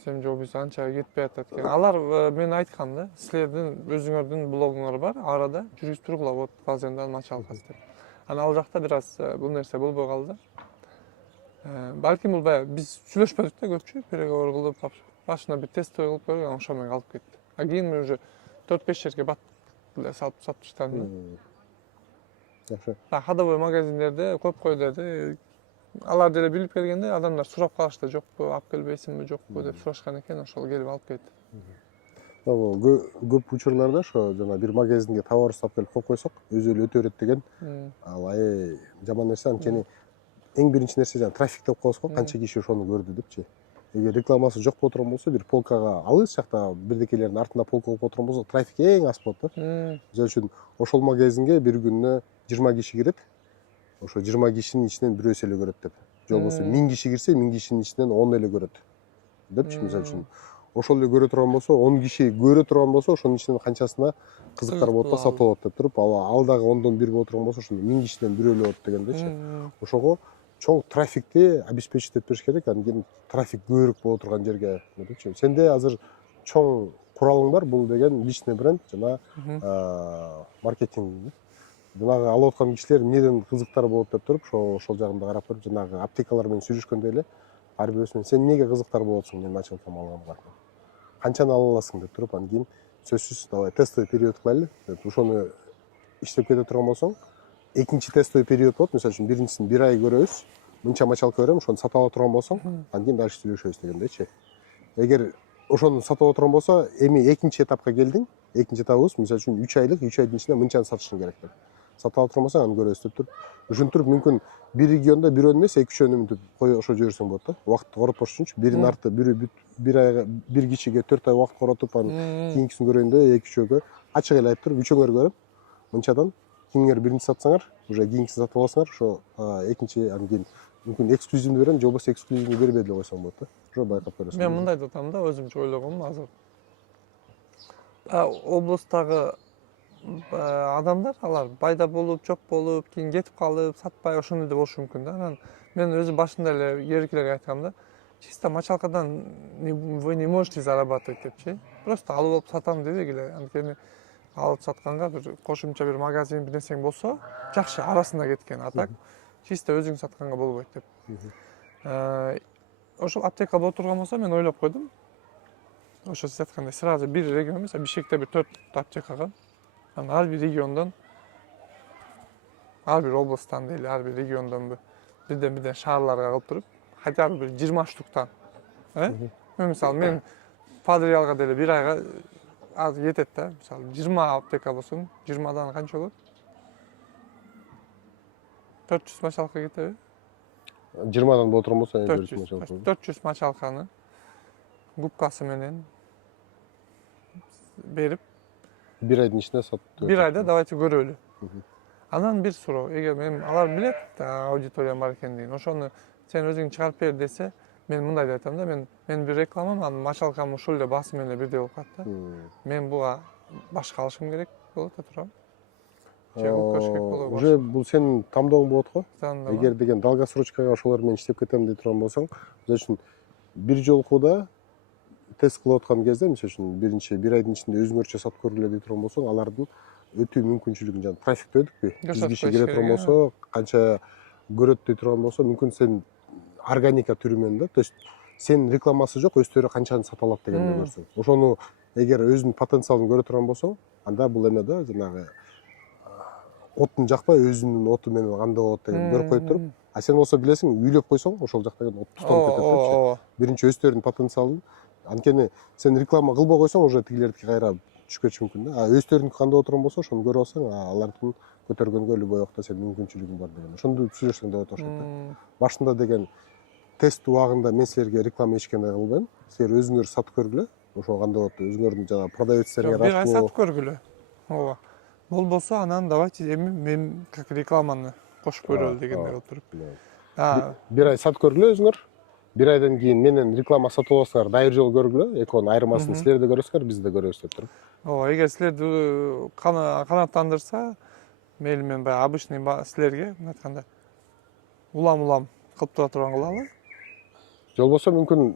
Сен жок биз анча кетпей атат экен. Алар мен айткам да, силердин өзүңөрдүн блогуңар бар, арада жүргүзүп тургула вот базендан мочалкасы деп. Анан ал жакта бир аз бул нерсе болбой калды. Балким бул баягы биз сүйлөшпөдүк да көпчү, переговор кылып, башына бир тестовый кылып көрдүк, анан ошо менен калып кетти. Кийин мен уже 4-5 жерге бат салып сатыштым. Жакшы. Ходовой магазиндерде коюп кой деди. Алар деле билип келгенде адамдар сурап калышты, жокпу, алып келбейсиңби, жокпу деп сурашкан экен, ошол келип алып кетти. Көп учурларда ошо жана бир магазинге товар сатып келип коюп койсок, өзү эле өтө берет деген ал жаман нерсе. Анткени эң биринчи нерсе жана трафик деп коебуз го, канча киши ошону көрдү депчи. Эгер рекламасы жок боло турган болсо, бир полкага алыс жакта бирдекелердин артында полка болуп турган болсо, трафик эң аз болот да. Мисалы үчүн ошол магазинге бир күнүнө 20 киши кирет. Ошо 20 кишинин ичинен бирөөсү эле көрөт деп. Же болбосо 1000 киши кирсе, 1000 кишинин ичинен 10 эле көрөт депчи, мисалы үчүн. Ошол эле көрө турган болсо, 10 киши көрө турган болсо, ошонун ичинен канчасына кызыктар болот да, сатып алат деп туруп, ал дагы 10дон 1 боло турган болсо, ошондо 1000 кишиден бирөө эле болот дегендечи. Ошого чоң трафикти обеспечить этип бериш керек. Анан кийин трафик көбүрөөк боло турган жерге депчи. Сенде азыр чоң куралың бар. Бул деген личный бренд жана маркетинг. Жанагы алып аткан кишилер эмнеден кызыктар болот деп туруп, ошол жагында карап көрүп, жанагы аптекалар менен сүйлөшкөндө эле ар бирөөсүнөн сен эмнеге кызыктар болуп атсың, мен мочалкамды алганга. Канчаны ала аласың деп туруп, анан кийин сөзсүз давай тестовый период кылайлы деп ошону иштеп кете турган болсоң, экинчи тестовый период болот. Мисалы үчүн биринчисин 1 ай көрөбүз, мынча мочалка берем, ошону сатып ала турган болсоң, анан кийин дальше сүйлөшөбүз дегендейчи. Эгер ошону сатып ала турган болсо, эми экинчи этапка келдиң. Экинчи этабыбыз мисалы үчүн 3 айлык, 3 айдын ичинде мынчаны сатышың керек деп. Сатып ала турган болсоң, аны көрөбүз деп туруп, ушинтип мүмкүн бир региондо бир эмес, 2-3 өнүмдү ошо жиберсең болот да. Убакытты коротпош үчүнчү биринин арты бир айга бир кишиге 4 ай убакыт коротуп, анан кийинкисин көрөйүн деп 2-3 ачык эле айтып туруп, үчөөңөр көрөм. Мынчадан кийиңер биринчи сатсаңар, уже кийинкисин сатып аласыңар, ошо экинчи анан кийин мүмкүн эксклюзивный берем, же болбосо эксклюзивный бербей деле койсоң болот да. Ошо байкап көрөсүң. Мен мындай деп атам да, өзүмчө ойлогонум азыр. Облустагы адамдар, алар байда болуп, чок болуп, кийин кетип калып, сатпай ошондой да болушу мүмкүн да. Анан мен өзүм башында эле еркилерге айткам да, чисто мочалкадан вы не можете зарабатывать депчи. Просто алып алып сатам дебегиле. Анткени алып сатканга бир кошумча бир магазин бир нерсең болсо, жакшы арасында кеткен. А так чисто өзүң сатканга болбойт деп. Ошол аптека боло турган болсо, мен ойлоп койдум. Ошо сиз айткандай сразу бир регион эмес, Бишкекте бир 4 аптекага, анан ар бир региондон, ар бир областтан дейли, ар бир региондон бирден шаарларга кылып туруп, хотя бы бир 20 штуктан. Мисалы мен Падриалга деле бир айга аз кетет да. Мисалы 20 аптека болсун, 20дан канча болот? 400 мочалка кетеби? 20дан боло турган болсо, 400 мочалканы губкасы менен берип, бир айдын ичинде сатып. Бир айда давайте көрөлү. Анан бир суроо, эгер мен алар билет, аудиториям бар экендигин, ошону сен өзүң чыгарып бер десе, мен мындай деп айтам да, мен бир рекламам, анын мочалкам ушул эле басы менен бирдей болуп калат да. Мен буга башка алышым керек болот да турам. Же көчкөк болобу? Уже бул сенин тандооң болот го. Тандоо. Эгер деген долгосрочкага ошолор менен иштеп кетем дей турган болсоң, мисалы үчүн бир жолкуда тест кылып аткан кезде, мисалы үчүн биринчи бир айдын ичинде өзүңөрчө сатып көргүлө дей турган болсоң, алардын өтүү мүмкүнчүлүгүн, жана трафик дедикпи, 100 киши кире турган болсо, канча көрөт дей турган болсо, мүмкүн сен органика түрү менен да, то есть сен рекламасы жок, өздөрү канчаны сата алат дегенди көрсөң. Ошону эгер өзүнүн потенциалын көрө турган болсоң, анда бул эме да, жанагы отун жакпай өзүнүн оту менен кандай болот дегенди көрүп коюп туруп, а сен болсо билесиң, үйлөп койсоң, ошол жактан оту туталып кетет депчи. Биринчи өздөрүнүн потенциалын, анткени сен реклама кылбай койсоң, уже тигилердики кайра түшүп кетиши мүмкүн да. А өздөрүнүкү кандай боло турган болсо, ошону көрүп алсаң, алардын көтөргөнгө любой убакта сен мүмкүнчүлүгүң бар деген. Ошондо сүйлөшсөң да болот окшойт да. Башында деген тест убагында мен силерге реклама эч кандай кылбайм. Силер өзүңөр сатып көргүлө. Ошо кандай болот, өзүңөрдүн жана продавецтерге бир ай сатып көргүлө. Ооба. Болбосо анан давайте эми мен как рекламаны кошуп көрөлү дегендей болуп туруп. Бир ай сатып көргүлө өзүңөр. Бир айдан кийин менен реклама сатып аласыңар, дайыр жолу көргүлө. Экөөнүн айырмасын силер да көрөсүңөр, биз да көрөбүз деп туруп. Ооба, эгер силерди канааттандырса, мейли мен баягы обычный силерге айтканда улам кылып тура турган кылалы. Же болбосо мүмкүн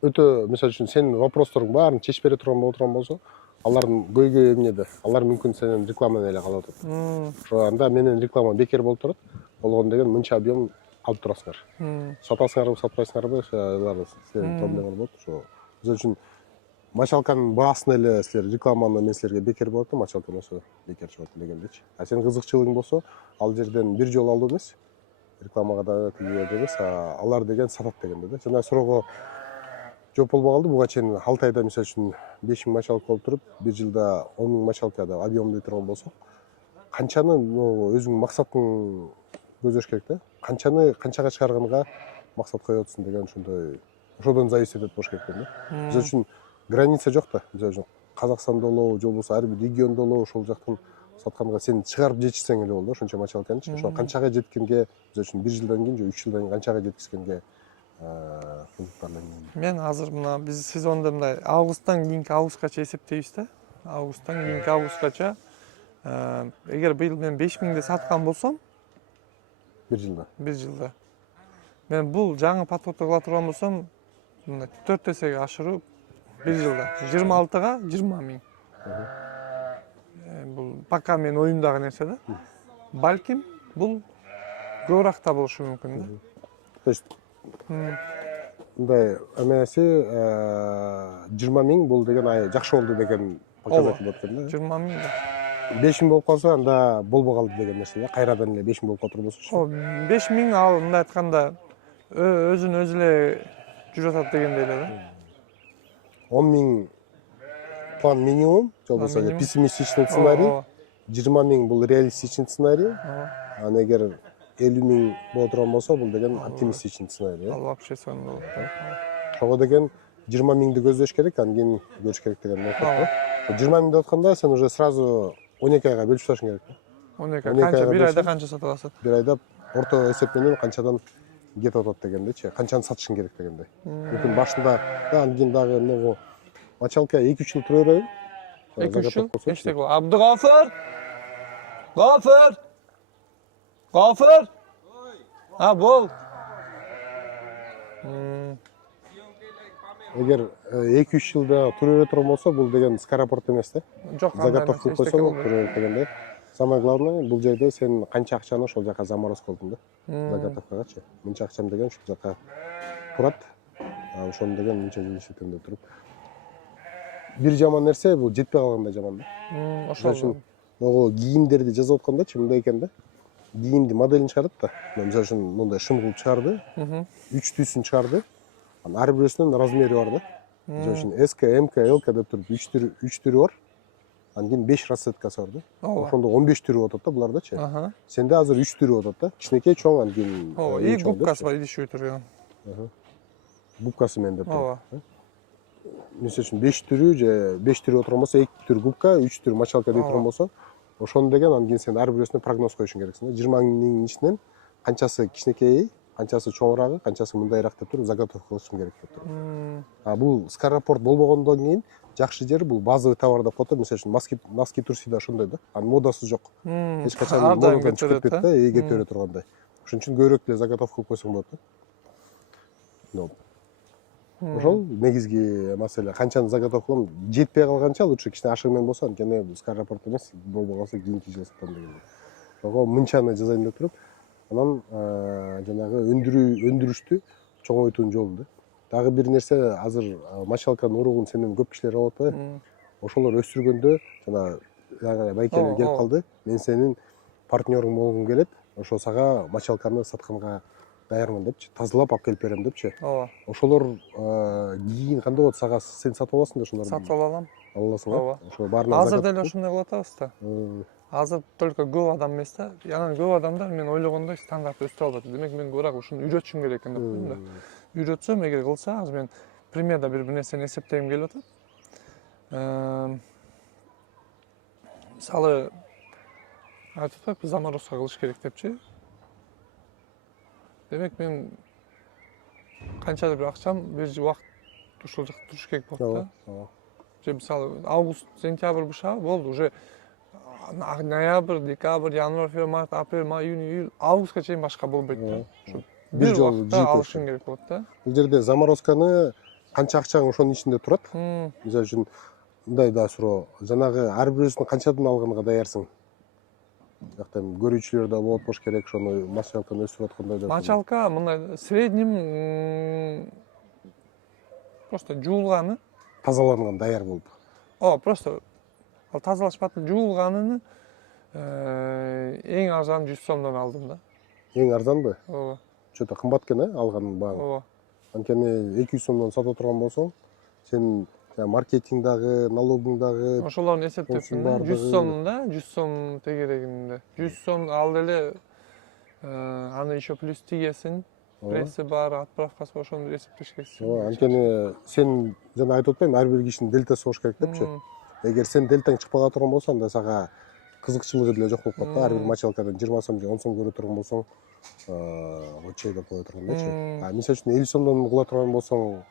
өтө, мисалы үчүн сенин вопросторуң баарын чечип бере турган боло турган болсо, алардын көйгөй эмнеде? Алар мүмкүн сенен реклама эле калып атат. Ошо анда менен реклама бекер болуп турат. Болгону деген мынча объем алып турасыңар. Сатасыңарбы, сатпайсыңарбы, аларды силердин проблемаңар болот. Ошо мисалы үчүн мочалканын баасын эле силер рекламаны мен силерге бекер болот да, мочалка болсо бекер чыгат дегендечи. А сен кызыкчылыгың болсо, ал жерден бир жолу алуу эмес, рекламага да тигиге эмес, алар деген сатат дегенде да. Жана суроого жооп болбой калды. Буга чейин 6 айда мисалы үчүн 5000 мочалка болуп туруп, бир жылда 10 000 мочалка да объем дей турган болсо, канчаны өзүңүн максатың көздөш керек да. Канчага чыгарганга максат коюп атсың деген ошондой, ошодон зависит этет болуш керек да. Мисалы үчүн граница жок да. Мисалы үчүн Казакстанда болобу, же болбосо ар бир региондо болобу, ошол жактан сатканга сен чыгарып жетишсең эле болду, ошончо мочалканычы. Ошо канчага жеткенге, мисалы үчүн 1 жылдан кийин же 3 жылдан кийин канчага жеткизгенге мен азыр мына биз сезондо мындай августтан кийинки августка эсептейбиз да. Августтан кийинки августка эгер быйыл мен 5000де саткан болсом, 1 жылда. Мен бул жаңы подходто кыла турган болсом, 4 эсеге ашырып 1 жылда 26-га 20 миң. Бул пока мен оюмдагы нерсе да. Балким бул көбүрөөк да болушу мүмкүн да. То есть мындай эмеси 20 миң бул деген жакшы болду деген показатель болуп экен да. 20 миң да. 5 миң болуп калса анда болбой калды деген нерсе да. Кайрадан эле 5 миң болуп калып болсочу. 5 миң ал мындай айтканда өзүн өзү эле жүрүп атат дегендей эле да. 10 миң план минимум, же болбосо пессимистичный сценарий. 20 миң бул реалистичный сценарий. Аны эгер 50 миң боло турган болсо, бул деген оптимистичный сценарий. Ал вообще сонун болот. Ошого деген 20 миңди көздөш керек, анан кийин көрүш керек деген окуп. 20 миң деп атканда сен уже сразу 12 айга бөлүп ташың керек. 12 канча, bir айда канча сатып аласың? Bir айда орто эсеп менен канчадан кетип атат дегендейчи, канчаны сатышың керек дегендей. Мүмкүн башында анан кийин дагы могу мочалка 2-3 жыл тура береби? 2-3 жыл? Эчтек бол. Абдыгафыр! Гафыр! Гафыр! Бол. Эгер 2-3 жылда тура бере турган болсо, бул деген скоропорт эмес да. Жок, Заготовка кылып койсоң, тура берет дегендей. Самое главное, бул жерде сен канча акчаны ошол жака заморозка кылдың да. Заготовкагачы. Мынча акчам деген ушул жака турат. Ошону деген мынча жыл иштетем деп туруп. Бир жаман нерсе бул жетпей калгандай жаман да. Ошол үчүн могу кийимдерди жазып аткандачы мындай экен да. Кийимди моделин чыгарат да. Мисалы үчүн мындай шым кылып чыгарды. 3 түсүн чыгарды. Анан ар бирөсүнүн размери бар да. Мисалы үчүн S, M, L деп туруп 3 түрү бар. Анан кийин 5 расцветкасы бар да. Ошондо 15 түрү болот да булардачы. Сенде азыр 3 түрү болот да. Кичинекей, чоң, анан кийин и губкасы бар, идишүү түрү. Губкасы менен деп туруп. Мисалы үчүн 5 түрү же 5 түрү отурган болсо, 2 түр губка, 3 түр мочалка дей турган болсо, ошону деген анан кийин сен ар бирөөсүнө прогноз коюшуң керексиң да. 20 миңдин ичинен канчасы кичинекей, канчасы чоңураагы, канчасы мындайраак деп туруп заготовка кылышың керек деп туруп. Бул скоропорт болбогондон кийин жакшы жери бул базовый товар деп коет. Мисалы үчүн носки турси да ошондой да. Анын модасы жок. Эч качан модадон чыгып кетпейт да, кете бере тургандай. Ошон үчүн көбүрөөк эле заготовка кылып койсоң болот да. Ошол негизги маселе. Канчаны заготовкалам жетпей калганча лучше кичине ашыгы менен болсо, анткени бул скоропорт эмес, болбой калса кийинки жылы сатам дегендей. Ошого мынчаны жазайын деп туруп, анан жанагы өндүрүштү чоңойтуунун жолу да. Дагы бир нерсе, азыр мочалканын уругун сенден көп кишилер алып атпайбы? Ошолор өстүргөндө жана байкелер келип калды. Мен сенин партнерың болгум келет. Ошо сага мочалканы сатканга даярмын депчи, тазалап алып келип берем депчи. Ошолор кийин кандай болот? Сага сен сатып аласың да ошолорду? Сатып алам. Ала аласың. Ошо баарына азыр деле ошондой кылып атабыз да. Азыр только көп адам эмес да. Анан көп адамдар мен ойлогондой стандарт өстүрүп алып атат. Демек мен көбүрөөк ушуну үйрөтүшүм керек экен деп коем да. Үйрөтсөм, эгер кылса, азыр мен примерда бир нерсени эсептегим келип атат. Мисалы айтып атпайбы, заморозка кылыш керек депчи. Демек мен канчадыр бир акчам бир убакыт ушул жакта туруш керек болот да. Же мисалы август, сентябрь бышабы болду, уже ноябрь, декабрь, январь, февраль, март, апрель, май, июнь, июль, августка чейин башка болбойт да. Бир убакытта алышың керек болот да. Бул жерде заморозканы канча акчаң ошонун ичинде турат. Мисалы үчүн мындай да суроо, жанагы ар бирөөсүн канчадан алганга даярсың? Жактан көрүүчүлөр да болот болуш керек, ошону мочалканы өстүрүп аткандай да. Мочалка мындай средним просто жуулганы, тазаланган даяр болуп. Просто ал тазалашпады, жуулганын эң арзан 100 сомдон алдым да. Эң арзанбы? Ооба. Чөтө кымбат экен, алганын багы. Ооба. Анткени 200 сомдон сатып турган болсоң, сен маркетингдагы, налогуңдагы ошолорду эсептепмин да. 100 сом да, 100 сом тегерегинде. 100 сом ал деле аны еще плюс тигесин, пресси бар, отправкасы бар, ошону эсептеш керексиң. Анткени сен жана айтып атпаймынбы, ар бир кишинин дельтасы болуш керек депчи. Эгер сен дельтаң чыкпай турган болсо, анда сага кызыкчылыгы деле жок болуп калат да. Ар бир мочалкадан 20 сом же 10 сом көрө турган болсоң, очей деп кое тургандайчы. Мисалы үчүн 50 сомдон кыла турган болсоң,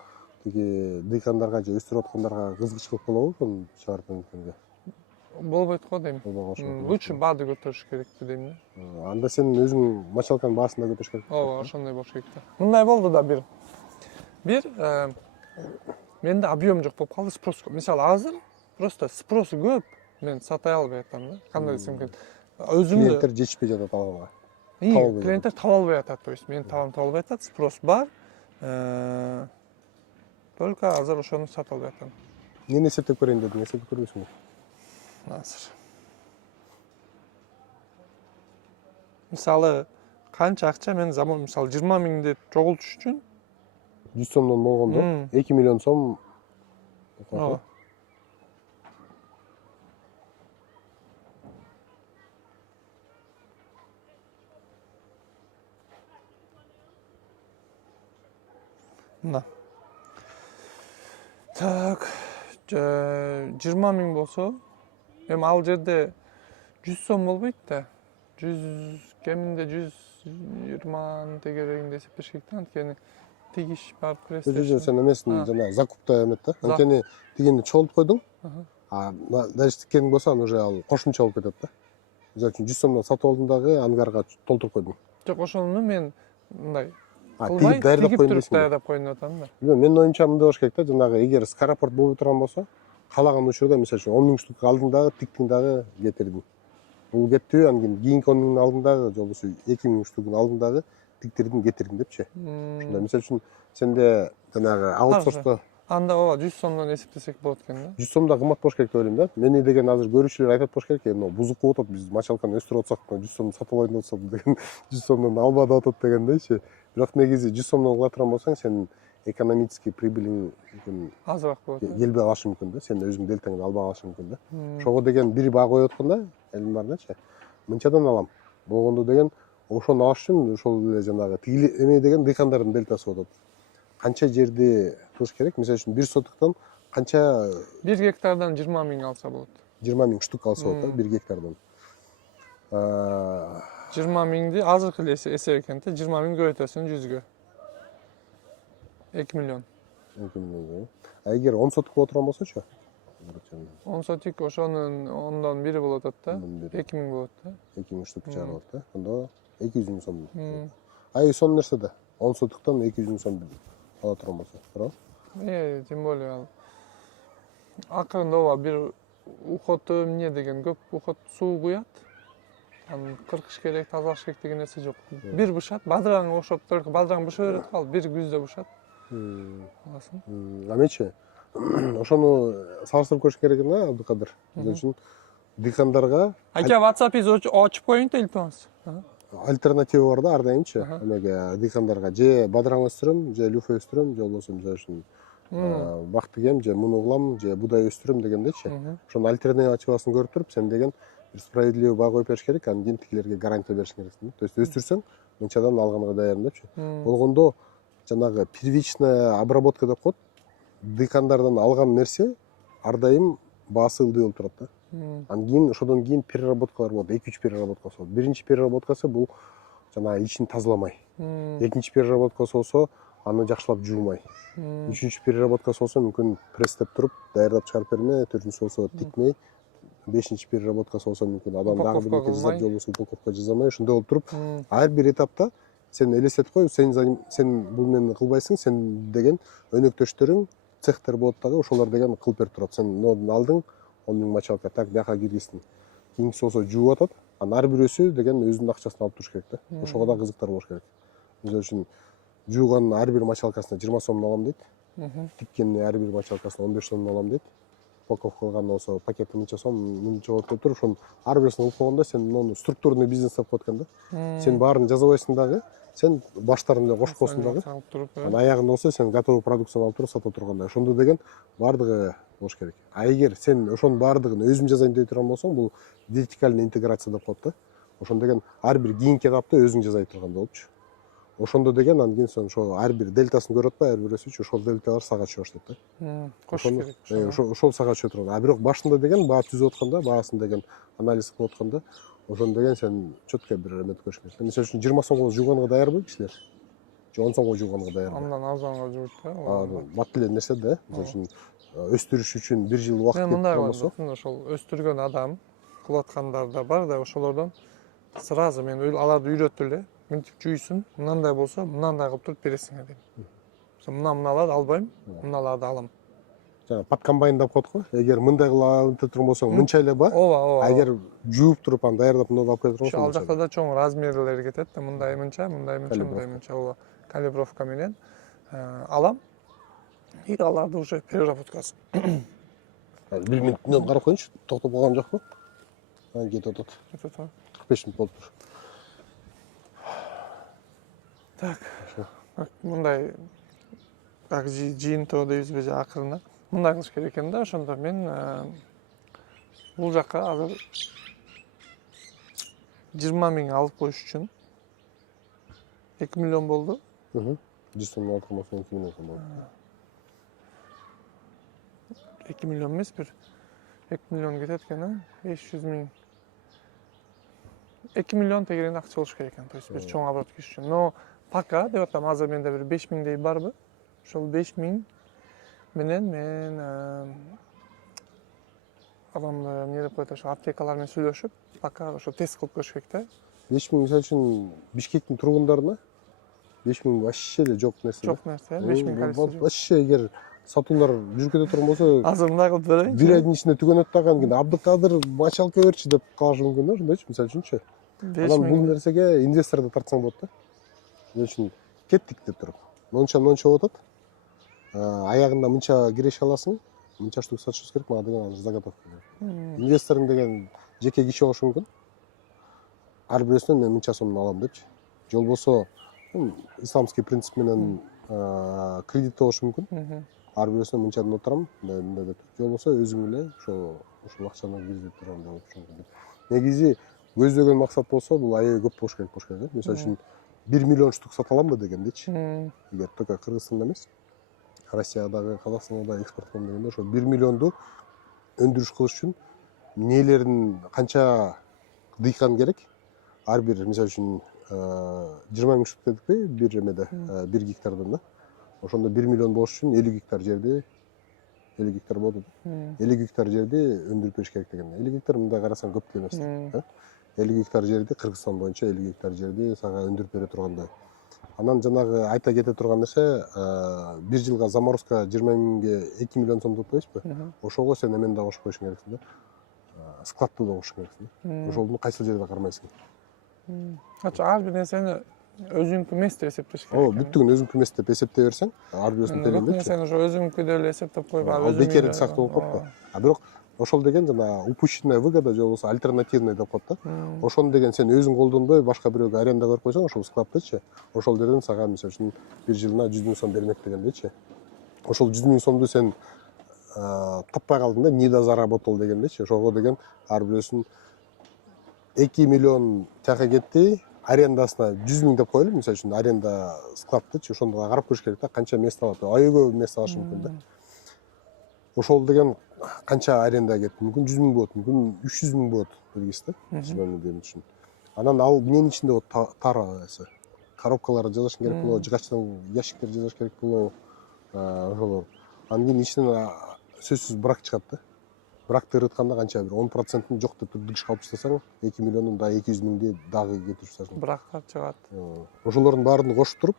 тиги дыйкандарга же өстүрүп аткандарга кызыкчылык болобу ошону чыгарып өткөнгө? Болбойт го дейм. Лучше баады көтөрүш керек дейм да. Анда сен өзүң мочалканын баасын да көтөрүш керек. Ооба, ошондой болуш керек да. Мындай болду да бир Менде объем жок болуп калды, спрос көп. Мисалы азыр просто спросу көп. Мен сатай албай атам да. Кандай десем экен. Өзүм да Клиенттер жетишпей жатат алганга. таба албай клиенттер таба албай атат. То есть мен таба албай атат, спрос бар. Только азыр ошону сатып албай атам. Эмнени эсептеп көрөйүн дедиң, эсептеп көрбөйсүңбү? Азыр. Мисалы канча акча мен заман мисалы 20 миңди чогултуш үчүн 100 сомдон болгондо 2 миллион сом. ооба. Мына. Так, 20 миң болсо, эми ал жерде 100 сом болбойт да. 100 кеминде 120 тегерегинде эсептеш керек да, анткени тигиш бар, пресс. Сен эмесин жана закупта эмет да. Анткени тигини чогултуп койдуң. Дальше тиккениң болсо аны уже ал кошумча болуп кетет да. Мисалы үчүн 100 сомдон сатып алдың дагы ангарга толтуруп койдуң. Жок, ошону мен мындай Тигип даярдап коеюн дейсиң. даярдап коеюн деп атам да. Билбейм, менин оюмча мындай болуш керек да, жанагы эгер скоропорт болбой турган болсо, каалаган учурда мисалы үчүн 10 миң штук алдың дагы, тиктиң дагы, кетирдиң. Бул кеттиби, анан кийин кийинки 10 миңдин алдың дагы, же болбосо 2 миң штугун алдың дагы, тиктирдиң, кетирдиң депчи. Ошондой. Мисалы үчүн сенде жанагы аутсорсто анда ооба 100 сомдон эсептесек болот экен да. 100 сом да кымбат болуш керек деп ойлойм да. Мени деген азыр көрүүчүлөр айтат болуш керек, мына бузук болуп атат, биз мочалканы өстүрүп атсак, 100 сом сатып алайын деп атсак деген 100 сомдон алба деп атат дегендейчи. Бирок негизи 100 сомдон кыла турган болсоң, сен экономический прибылиң мүмкүн Азыраак болот. келбей калышы мүмкүн да. Сен өзүң делтаңды албай калышы мүмкүн да. Ошого деген бир баа коюп атканда, элим бар дачы. Мынчадан алам. Болгондо деген ошону алыш үчүн ошол эле жанагы тиги эме деген дыйкандардын делтасы болот. Канча жерди кылыш керек? Мисалы үчүн 1 сотуктан канча 1 гектардан 20 миң алса болот. 20 миң штук алса болот да, 1 гектардан. 20 миңди азыркы эле эсеп экен да, 20 миң көбөйтөсүң 100гө. 2 миллион. 2 миллион. Эгер 10 сотук боло турган болсочу? 10 сотик ошонун 10дон бири болот да. 2 миң болот да. 2 миң штук чыгарып да. Ондо 200 миң сом. Сон нерседе? 10 сотуктан 200 миң сом ала турган болсо, туура? Тем более ал акырында ооба бир ухоту эмне деген көп ухот суу куят. Анан кыркыш керек, тазалаш керек деген нерсе жок. Бир бышат, бадыраң ошоп, только бадыраң быша берет кал, бир күздө бышат. Аласың. Амечи, ошону салыштырып көрүш керек да, Абдыкадыр. Мисалы үчүн дыйкандарга Ака, WhatsApp ачып коюңду илтиңиз. альтернатива бар да, ар дайымчы. Эмеге дыйкандарга же бадыраң өстүрөм, же люфа өстүрөм, же болбосо мисалы үчүн бак тигем, же муну кылам, же будай өстүрөм дегендечи. Ошонун альтернативасын көрүп туруп, сен деген бир справедливый баа коюп бериш керек, анан кийин тигилерге гарантия бериш керексиң. То есть өстүрсөң, мынчадан алганга даярмын депчи. Болгондо жанагы первичная обработка деп коет. Дыйкандардан алган нерсе ар дайым баасы ылдый болуп турат да. Анан кийин ошодон кийин переработкалар болот, 2-3 переработкасы болот. Биринчи переработкасы бул жанагы ичин тазаламай. Экинчи переработкасы болсо аны жакшылап жуумай. Үчүнчү переработкасы болсо мүмкүн пресстеп туруп даярдап чыгарып бермей, төртүнчүсү болсо тикмей, бешинчи переработкасы болсо мүмкүн адам дагы бир нерсе жасап, же болбосо упаковка жасамай, ошондой болуп туруп, ар бир этапта сен элестетип кой, сен бул мени кылбайсың, сен деген өнөктөштөрүң цехтер болот дагы, ошолор деген кылып берип турат. Сен мындан алдың, 10 миң мочалка, так бияка киргиздиң. Кийинкиси болсо жууп атат, анан ар бирөөсү деген өзүнүн акчасын алып туруш керек да. Ошого да кызыктар болуш керек. Мисалы үчүн жууганын ар бир мочалкасына 20 сом алам дейт. Тиккенин ар бир мочалкасына 15 сом алам дейт. Упаковка кылган болсо пакети мынча сом, мынча болот деп туруп, ошонун ар бирисин кылып койгондо сен муну структурный бизнес деп коет экен да. Сен баарын жазабайсың дагы, сен баштарын эле кошпосуң дагы. Анан аягында болсо сен готовый продукцияны алып туруп сата тургандай. Ошондо деген баардыгы болуш керек. Эгер сен ошонун баардыгын өзүм жазайын дей турган болсоң, бул вертикальный интеграция деп коет да. Ошондо деген ар бир кийинки этапты өзүң жасай турган болупчу. Ошондо деген анан кийин сен ошо ар бир дельтасын көрүп атпайбы, ар бирөөсүчү ошол дельталар сага түшө баштайт да. Кошуш керек. Ошол сага түшө турган. А бирок башында деген баа түзүп атканда, баасын деген анализ кылып атканда, ошондо деген сен четко бир эметип көрүш керек. Мисалы үчүн 20 сомго жууганга даярбы кишилер? Же 10 сомго жууганга даярбы? Андан арзанга жууйт да. Бат эле нерсе да. Мисалы үчүн өстүрүш үчүн 1 жыл убакыт кетип мындай болсо, ошол өстүргөн адам кылып аткандар да бар да, ошолордон сразу мен аларды үйрөттүм эле. Мынтип жуйсуң, мынандай болсо, мынандай кылып туруп бересиң дейм. Мына аларды албайм, мыналарды алам. жана пат комбайн деп коет го. Эгер мындай кылып өтө турган болсоң мынча эле ба. ооба. Эгер жууп туруп аны даярдап мындай алып келе турган болсоң Ал жакта да чоң размерлери кетет да. Мындай мынча, мындай мынча, мындай мынча. Ооба. Калибровка менен алам. И аларды уже переработкасы. 1 минуттан карап коеюнчу. Токтоп калган жокпу? Кетип атат. 45 минут болуп тур. Так. Мындай как жыйынтоо дейбизби же акырында. Мындай кылыш керек экен да. Ошондо мен бул жакка азыр 20 миң алып коюш үчүн 2 миллион болду. 100 сом алып койсоң 2 миллион сом болот. 2 миллион эмес, бир 2 миллион кетет экен, 500 миң. 2 миллион тегерен акча болуш керек экен. То есть бир чоң оборот кириш үчүн. Но пока деп атам, азыр менде бир 5 миңдей барбы? Ошол 5 миң менен мен адамды эмне деп коет, ошо аптекалар менен сүйлөшүп, пока ошо тест кылып көрүш керек да. 5 миң мисалы үчүн Бишкектин тургундарына 5 миң вообще эле жок нерсе. Жок нерсе, 5 миң количество. Вообще эгер сатуулар жүрүп кете турган болсо, азыр мындай кылып берейинчи. бир айдын ичинде түгөнөт дагы кийин Абдыкадыр мачалка берчи деп калышы мүмкүн да, ошондойчу мисалы үчүнчү. Анан бул нерсеге инвесторду тартсаң болот да. Эмне үчүн кеттик деп туруп. Монча болуп атат. Аягында мынча киреше аласың, мынча штук сатышыбыз керек, мага деген азыр заготовка. Инвесторуң деген жеке киши болушу мүмкүн. Ар бирөөсүнөн мен мынча сомдон алам депчи. Же болбосо исламский принцип менен кредит болушу мүмкүн. Ар бирөөсүнөн мынчадан отурам, мындай деп. Же болбосо өзүң эле ошол акчаны киргизип турган болушу мүмкүн. Негизи көздөгөн максат болсо, бул аябай көп болуш керек. Мисалы үчүн 1 миллион штук сата аламбы дегендечи. Эгер только Кыргызстанда эмес, Россиядагы, Казакстандагы экспорт кылам дегенде, ошо 1 миллионду өндүрүш кылыш үчүн нелерин канча дыйкан керек? Ар бир мисалы үчүн 20 миң штук дедикпи бир эмеде, 1 гектардан да. Ошондо 1 миллион болуш үчүн 50 гектар жерди 50 гектар болду. 50 гектар жерди өндүрүп бериш керек деген. 50 гектар мындай карасаң көп эле эмес. 50 гектар жерди Кыргызстан боюнча 50 гектар жерди сага өндүрүп бере тургандай. Анан жанагы айта кете турган нерсе, бир жылга заморозка 20 миңге 2 миллион сом деп коесузбу? Ошого сен эмени да кошуп коюшуң керексиң да. Складты да кошуш керексиң да. Ошолдун кайсыл жерде кармайсың? Ар бир нерсени өзүңкү эмес деп эсептеш керек. Ооба, бүттүгүн өзүңкү эмес деп эсептей берсең, ар бирөөсүн төлөйбү. Сен ошо өзүңкү деп эле эсептеп коюп, ал бекердик сыяктуу болуп калат да. Бирок ошол деген жана упущенная выгода же болбосо альтернативный деп коет да. Ошону деген сен өзүң колдонбой башка бирөөгө арендага берип койсоң, ошол складтычы, ошол жерден сага мисалы үчүн бир жылына 100 миң сом бермек дегендечи. Ошол 100 миң сомду сен таппай калдың да, не дозаработал дегендечи. Ошого деген ар бирөөсүн 2 миллион тияка кетти, арендасына 100 миң деп коелу, мисалы үчүн аренда складтычы, ошондо карап көрүш керек да, канча место алат. Аябай көп место алышы мүмкүн да. Ошол деген канча аренда кетти? Мүмкүн 100 миң болот, мүмкүн 300 миң болот бергиз да. Мен үчүн. Анан ал эмненин ичинде болот? Тарасы. Коробкаларды жазышың керек болот, жыгачтан ящиктер жазыш керек болот. Ошолор. Анан кийин ичинен сөзсүз брак чыгат да. Бракты ырытканда канча бир 10%-ын жок деп дүгүш калып таштасаң, 2 миллиондун да 200 миңди дагы кетирип таштасың. Брактар чыгат. Ошолордун баарын кошуп туруп,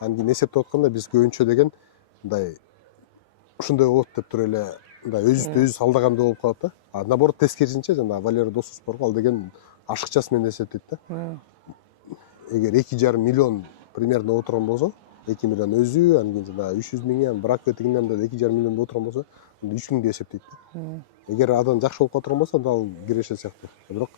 анан кийин эсептеп атканда биз көбүнчө деген мындай ушундай болот деп туруп эле мындай өзүбүздү өзүбүз алдагандай болуп калат да. Наоборот тескерисинче жана Валера досубуз барбы, ал деген ашыкчасы менен эсептейт да. Эгер 2,5 миллион примерно отурган болсо, 2 миллион өзү, анан кийин жана 300 миң брак тигинден да 2,5 миллион отурган болсо, 3 миңди эсептейт да. Эгер адам жакшы болуп калып турган болсо, анда ал киреше сыяктуу. Бирок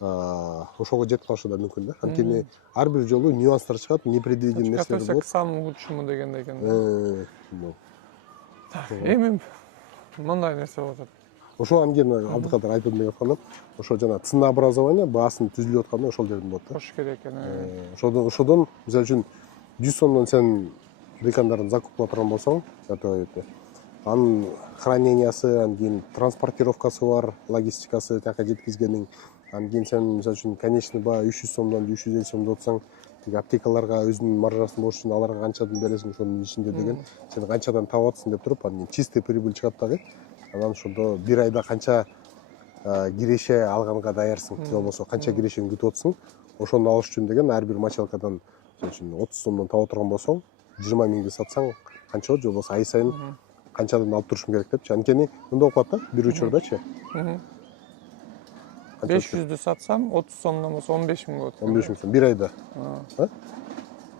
ошого жетип калышы да мүмкүн да. Анткени ар бир жолу нюанстар чыгат, непредвиденный нерселер болот. Самый лучшему дегенде экен. Эми мындай нерсе болуп атат. Ошо анткени Абдыкадыр айтып деп атканда, ошо жана ценообразование баасын түзүлүп атканда ошол жерден болот да. Кош керек экен. Ошодон мисалы үчүн 100 сомдон сен дыйкандарын закуп кыла турган болсоң, анын хранениясы, анан кийин транспортировкасы бар, логистикасы, тияка жеткизгениң. Анан кийин сен мисалы үчүн конечный баа 300 сомдон 350 сомдон отсаң, аптекаларга өзүнүн маржасын болуш үчүн аларга канчадан бересиң ошонун ичинде деген, сен канчадан таап атсың деп туруп, анан чистый прибыль чыгат дагы. Анан ошондо бир айда канча киреше алганга даярсың, же болбосо канча кирешени күтүп атсың, ошону алыш үчүн деген ар бир мачалкадан мисалы үчүн 30 сомдон таап турган болсоң, 20 миңди сатсаң канча болот, же болбосо ай сайын канчадан алып турушум керек депчи. Анткени мындай окуп атат да, бир учурдачы. 500'dü satsam 30 сомдон болсо 15 миң болот. 15 миң сом бир айда.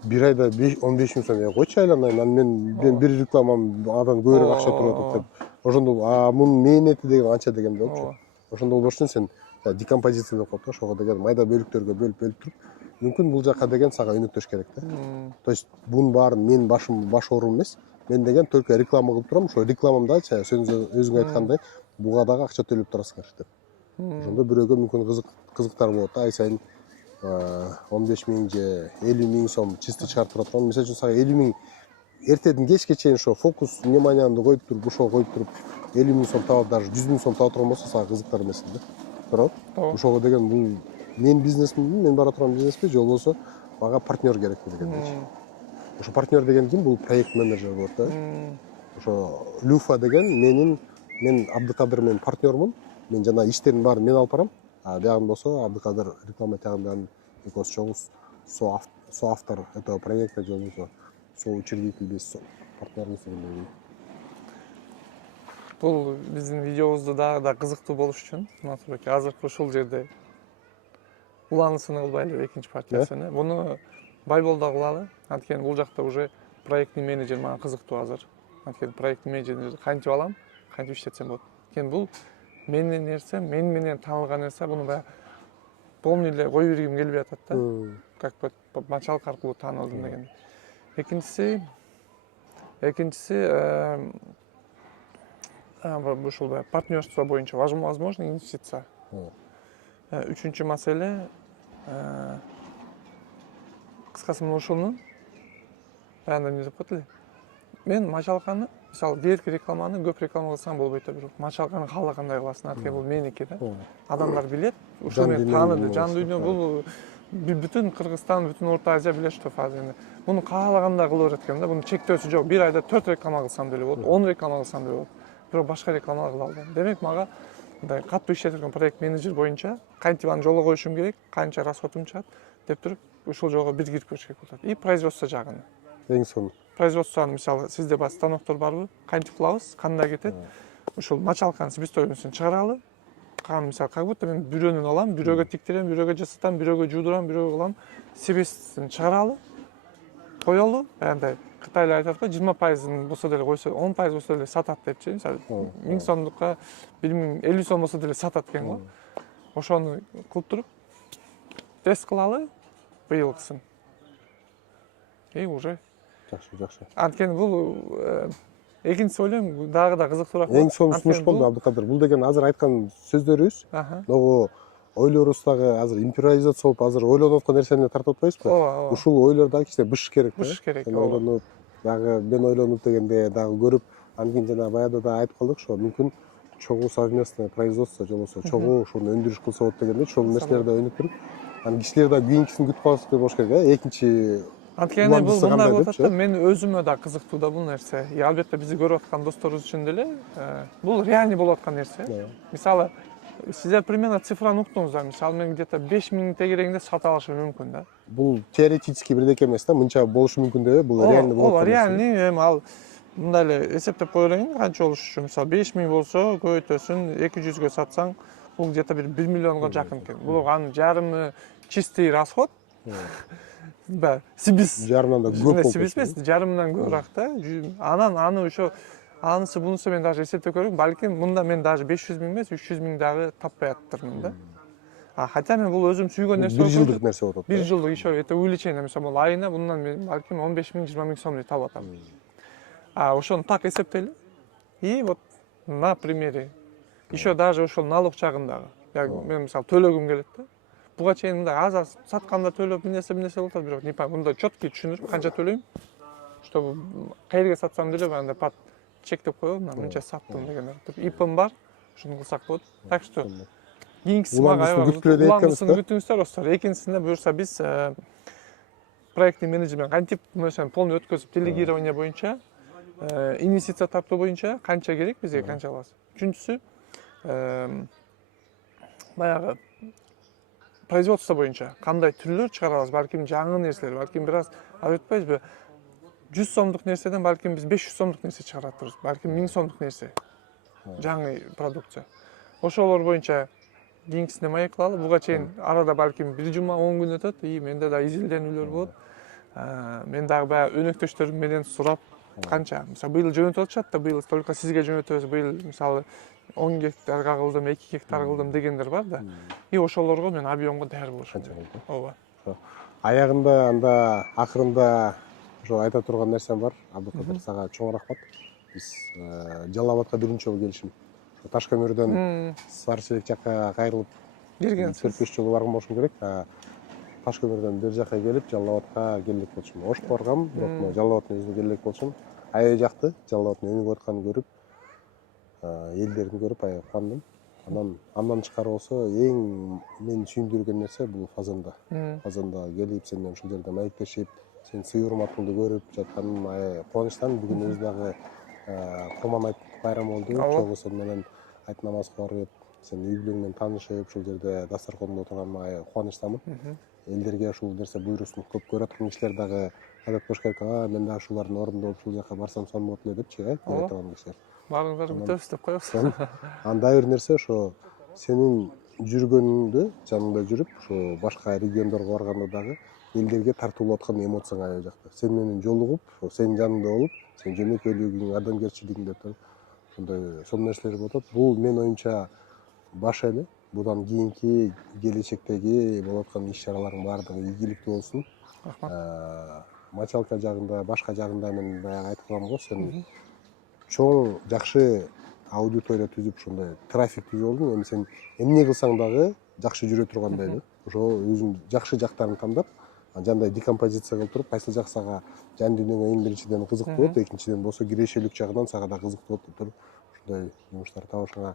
Бир айда 15 миң сом. Койчу айланайын. Мен бир рекламам адан көбүрөөк акча туруп атат деп. Ошондо мунун мээнети деген канча деген болчу. Ошондо болбош үчүн сен декомпозиция деп коет да, ошого деген майда бөлүктөргө бөлүп туруп, мүмкүн бул жака деген сага өнөктөш керек да. То есть бунун баарын мен баш оорум эмес. Мен деген только реклама кылып турам, ошо рекламамда сен өзүң айткандай буга дагы акча төлөп турасыңар деп. Ошондо бирөөгө мүмкүн кызыктар болот да, ай сайын 15 миң же 50 миң сом чисто чыгарып тура турган. Мисалы үчүн сага 50 миң эртеден кечке чейин ошо фокус вниманиеңди коюп туруп, ошого коюп туруп 50 миң сом таап, даже 100 миң сом таап турган болсо сага кызыктар эмес да. Туурабы? Ошого деген бул мен бизнесминби, мен бара турган бизнеспи, же болбосо мага партнер керекпи дегендечи. Ошо партнер деген ким? Бул проект менеджер болот да. Ошо Люфа деген мен Абдыкадыр менен партнермун. Мен жана иштердин баарын мен алып барам. А бягын болсо Абдыкадыр реклама тагындан экөөбүз чогубуз соавтор этого проекта же болбосо соучредитель биз партнерimiz дегендей. Бул биздин видеобузду дагы да кызыктуу болуш үчүн Назарбек азыркы ушул жерде уланысына кылбайлы экинчи партиясыны. Буну байболдо кылалы. Анткени бул жакта уже проектный менеджер мага кызыктуу азыр. Анткени проектный менеджерди кантип алам, кантип иштетсем болот. Анткени бул менин нерсе, мен менен таанылган нерсе, буну баягы полный эле кое бергим келбей атат да. Как бы мачалык аркылуу таанылдым деген. Экинчиси ушул партнерство боюнча возможно инвестиция. Үчүнчү маселе кыскасы мына ушуну баягы эмне деп коет эле. Мен мачалканы, мисалы, берки рекламаны көп реклама кылсаң болбойт да, бирок мачалканы каалагандай кыласың. Анткени бул меники да. Адамдар билет, ушул мени тааныды, жан дүйнө бул бүтүн Кыргызстан, бүтүн Орто Азия билет, что азыр муну каалагандай кыла берет экен да. Мунун чектөөсү жок. Бир айда 4 реклама кылсам деле болот, 10 реклама кылсам деле болот. Бирок башка реклама кыла албайм. Демек мага мындай катуу иштеткен проект менеджер боюнча кантип аны жолго коюшум керек, канча расходум чыгат деп туруп ушул жолго бир кирип көрүш керек болот. И производство жагын. Эң сонун. Производствону мисалы сизде бар станоктор барбы? Кантип кылабыз? Кандай кетет? Ушул мачалканы себестоюмун чыгаралы. Кан мисалы как будто мен бирөөнүн алам, бирөөгө тиктирем, бирөөгө жасатам, бирөөгө жуудурам, бирөөгө кылам. Себестин чыгаралы. Коелу. Андай Кытайлар айтат го 20% болсо деле койсо, 10% болсо деле сатат депчи. Мисалы 1000 сомдукка 1050 сом болсо деле сатат экен го. Ошону кылып туруп тест кылалы. Быйылкысын. И уже Жакшы. Анткени бул экинчиси ойлойм дагы да кызыктуураак. Эң сонун сунуш болду Абдыкадыр. Бул деген азыр айткан сөздөрүбүз, могу ойлорубуз дагы азыр импровизация болуп, азыр ойлонуп аткан нерсени тартып атпайбызбы? Ушул ойлор дагы кичине бышыш керек. Бышыш керек. Ойлонуп, дагы мен ойлонуп дегенде дагы көрүп, андан кийин жана баягы да айтып калдык, ошо мүмкүн чогуу совместное производство же болбосо чогуу ушуну өндүрүш кылса болот дегенде, ошол нерселерди өнүп туруп, анан кишилер да кийинкисин күтүп калышы болуш керек, экинчи. Анткени бул мындай болуп атат да, мен өзүмө да кызыктуу да бул нерсе. И албетте бизди көрүп аткан досторубуз үчүн деле бул реальный болуп аткан нерсе. Мисалы, сиздер примерно цифраны уктуңуздар. Мисалы, мен где-то 5000 тегерегинде сата алышым мүмкүн да. Бул теоретически бирдеке эмес да, мынча болушу мүмкүн деп, бул реальный болуп аткан нерсе. Реальный, эми ал мындай эле эсептеп кое берейин, канча болуш үчүн. Мисалы, 5000 болсо, көбөйтөсүн, 200гө сатсаң, бул где-то бир 1 миллионго жакын экен. Бул анын жарымы чистый расход. Сибиз жарымдан да көп болуп кетти. Сибиз эмес, жарымдан көбүрөөк да. Анан аны ошо анысы бунусу мен даже эсептеп көрөм. Балким мында мен даже 500 миң эмес, 300 миң дагы таппай аттырмын да. Хотя мен бул өзүм сүйгөн нерсе. 1 жылдык нерсе болот. 1 жылдык иши это увеличение. Мисалы, айына bundan мен балким 15 миң, 20 миң сомдой таап атам. Ошону так эсептели. И вот на примере еще даже ошол налог жагындагы. Мен мисалы төлөгүм келет да. Буга чейин мындай аз сатканда төлөп эмнесе болуп атат, бирок не пойму, мында четкий түшүнүп канча төлөйм, чтобы кайерге сатсам деле андай пат чектеп коелу, мынча саттым деген. ИПм бар, ушуну кылсак болот. Так что кийинкиси мага уландысын күтүңүздөр достор. Экинчисинде буюрса биз проектный менеджмент кантип mesela полный өткөзүп делегирование боюнча, инвестиция тартуу боюнча канча керек бизге, канча алабыз. Үчүнчүсү баягы производство боюнча кандай түрлөр чыгарабыз, балким жаңы нерселер, балким бир аз айтпайбызбы, 100 сомдук нерседен балким биз 500 сомдук нерсе чыгарып атырбыз, балким 1000 сомдук нерсе. Жаңы продукция. Ошолор боюнча кийинкисине маек кылалы. Буга чейин арада балким 1 жума 10 күн өтөт, и менде да изилденүүлөр болот. Мен дагы баягы өнөктөштөрүм менен сурап канча, мисалы быйыл жөнөтүп атышат да, быйыл только сизге жөнөтөбүз, быйыл мисалы 10 гектарга кылдым, 2 гектар кылдым дегендер бар да. И ошолорго мен объемго даяр болушум. Ооба. Аягында анда акырында ошо айта турган нерсем бар. Абдыкадыр, сага чоң рахмат. Биз Жалал Абадка биринчи жолу келишим. Таш көмүрдөн Сары Чилек жакка кайрылып Киргенсиз. 4-5 жолу барган болушум керек. Таш көмүрдөн бер жакка келип Жалал Абадка келдик болчумун. Ошко баргам, бирок Жалал Абадтын өзүнө келдик болчумун. Аябай жакты. Жалал Абадтын өнүгүп атканын көрүп, элдерин көрүп аябай кубандым. Андан тышкары болсо эң мени сүйүндүргөн нерсе бул Фазанда. Фазанда келип сен менен ушул жерде маектешип, сен сый урматыңды көрүп жатканым аябай кубанычтан. Бүгүн өз дагы Курман айт байрамы болду. Чогуу менен айт намазга барып, сен үй бүлөң менен таанышып, ушул жерде дастарханда отурганыма аябай кубанычтамын. Элдерге ушул нерсе буйрусун көп көрүп аткан кишилер дагы айтып коюш керек, мен дагы ушулардын ордунда болуп ушул жака барсам сонун болот эле депчи, айт турган кишилер. Баарыңызды күтөбүз деп коебуз. Анда бир нерсе ошо сенин жүргөнүңдү жаныңда жүрүп, ошо башка региондорго барганда дагы элдерге тартуулап аткан эмоцияң аябай жакты. Сен менен жолугуп, сенин жаныңда болуп, сен жөнөкөйлүгүң, адамгерчилигиң деп ошондой сонун нерселер болуп атат. Бул менин оюмча баш эле. Будан кийинки келечектеги болуп аткан иш-чараларың баардыгы ийгиликтүү болсун. Рахмат. Мочалка жагында, башка жагында мен баягы айткам го, сен чоң жакшы аудитория түзүп, ошондой трафик түзүп алдың. Эми сен эмне кылсаң дагы жакшы жүрө тургандай эле. Ошо өзүң жакшы жактарын тандап, жандай декомпозиция кылып туруп, кайсы жак сага жан дүйнөңө эң биринчиден кызык болот, экинчиден болсо кирешелик жагынан сага да кызык болот деп туруп, ошондой жумуштар табышыңа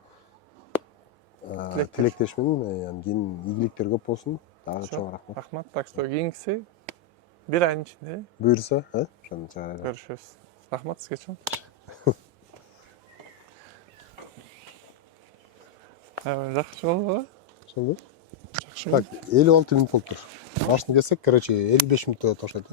тилектешмин. Анан кийин ийгиликтер көп болсун. Дагы чоң рахмат. Рахмат. Так что кийинкиси 1 айдын ичинде Буйрса, ошону чыгарайын. көрүшөбүз. Рахмат сизге чоң. Жакшы болду. Ошондо. Жакшы. Так, 56 мүнөт болуптур. Башын кессек, короче, 55 мүнөттө ташайт.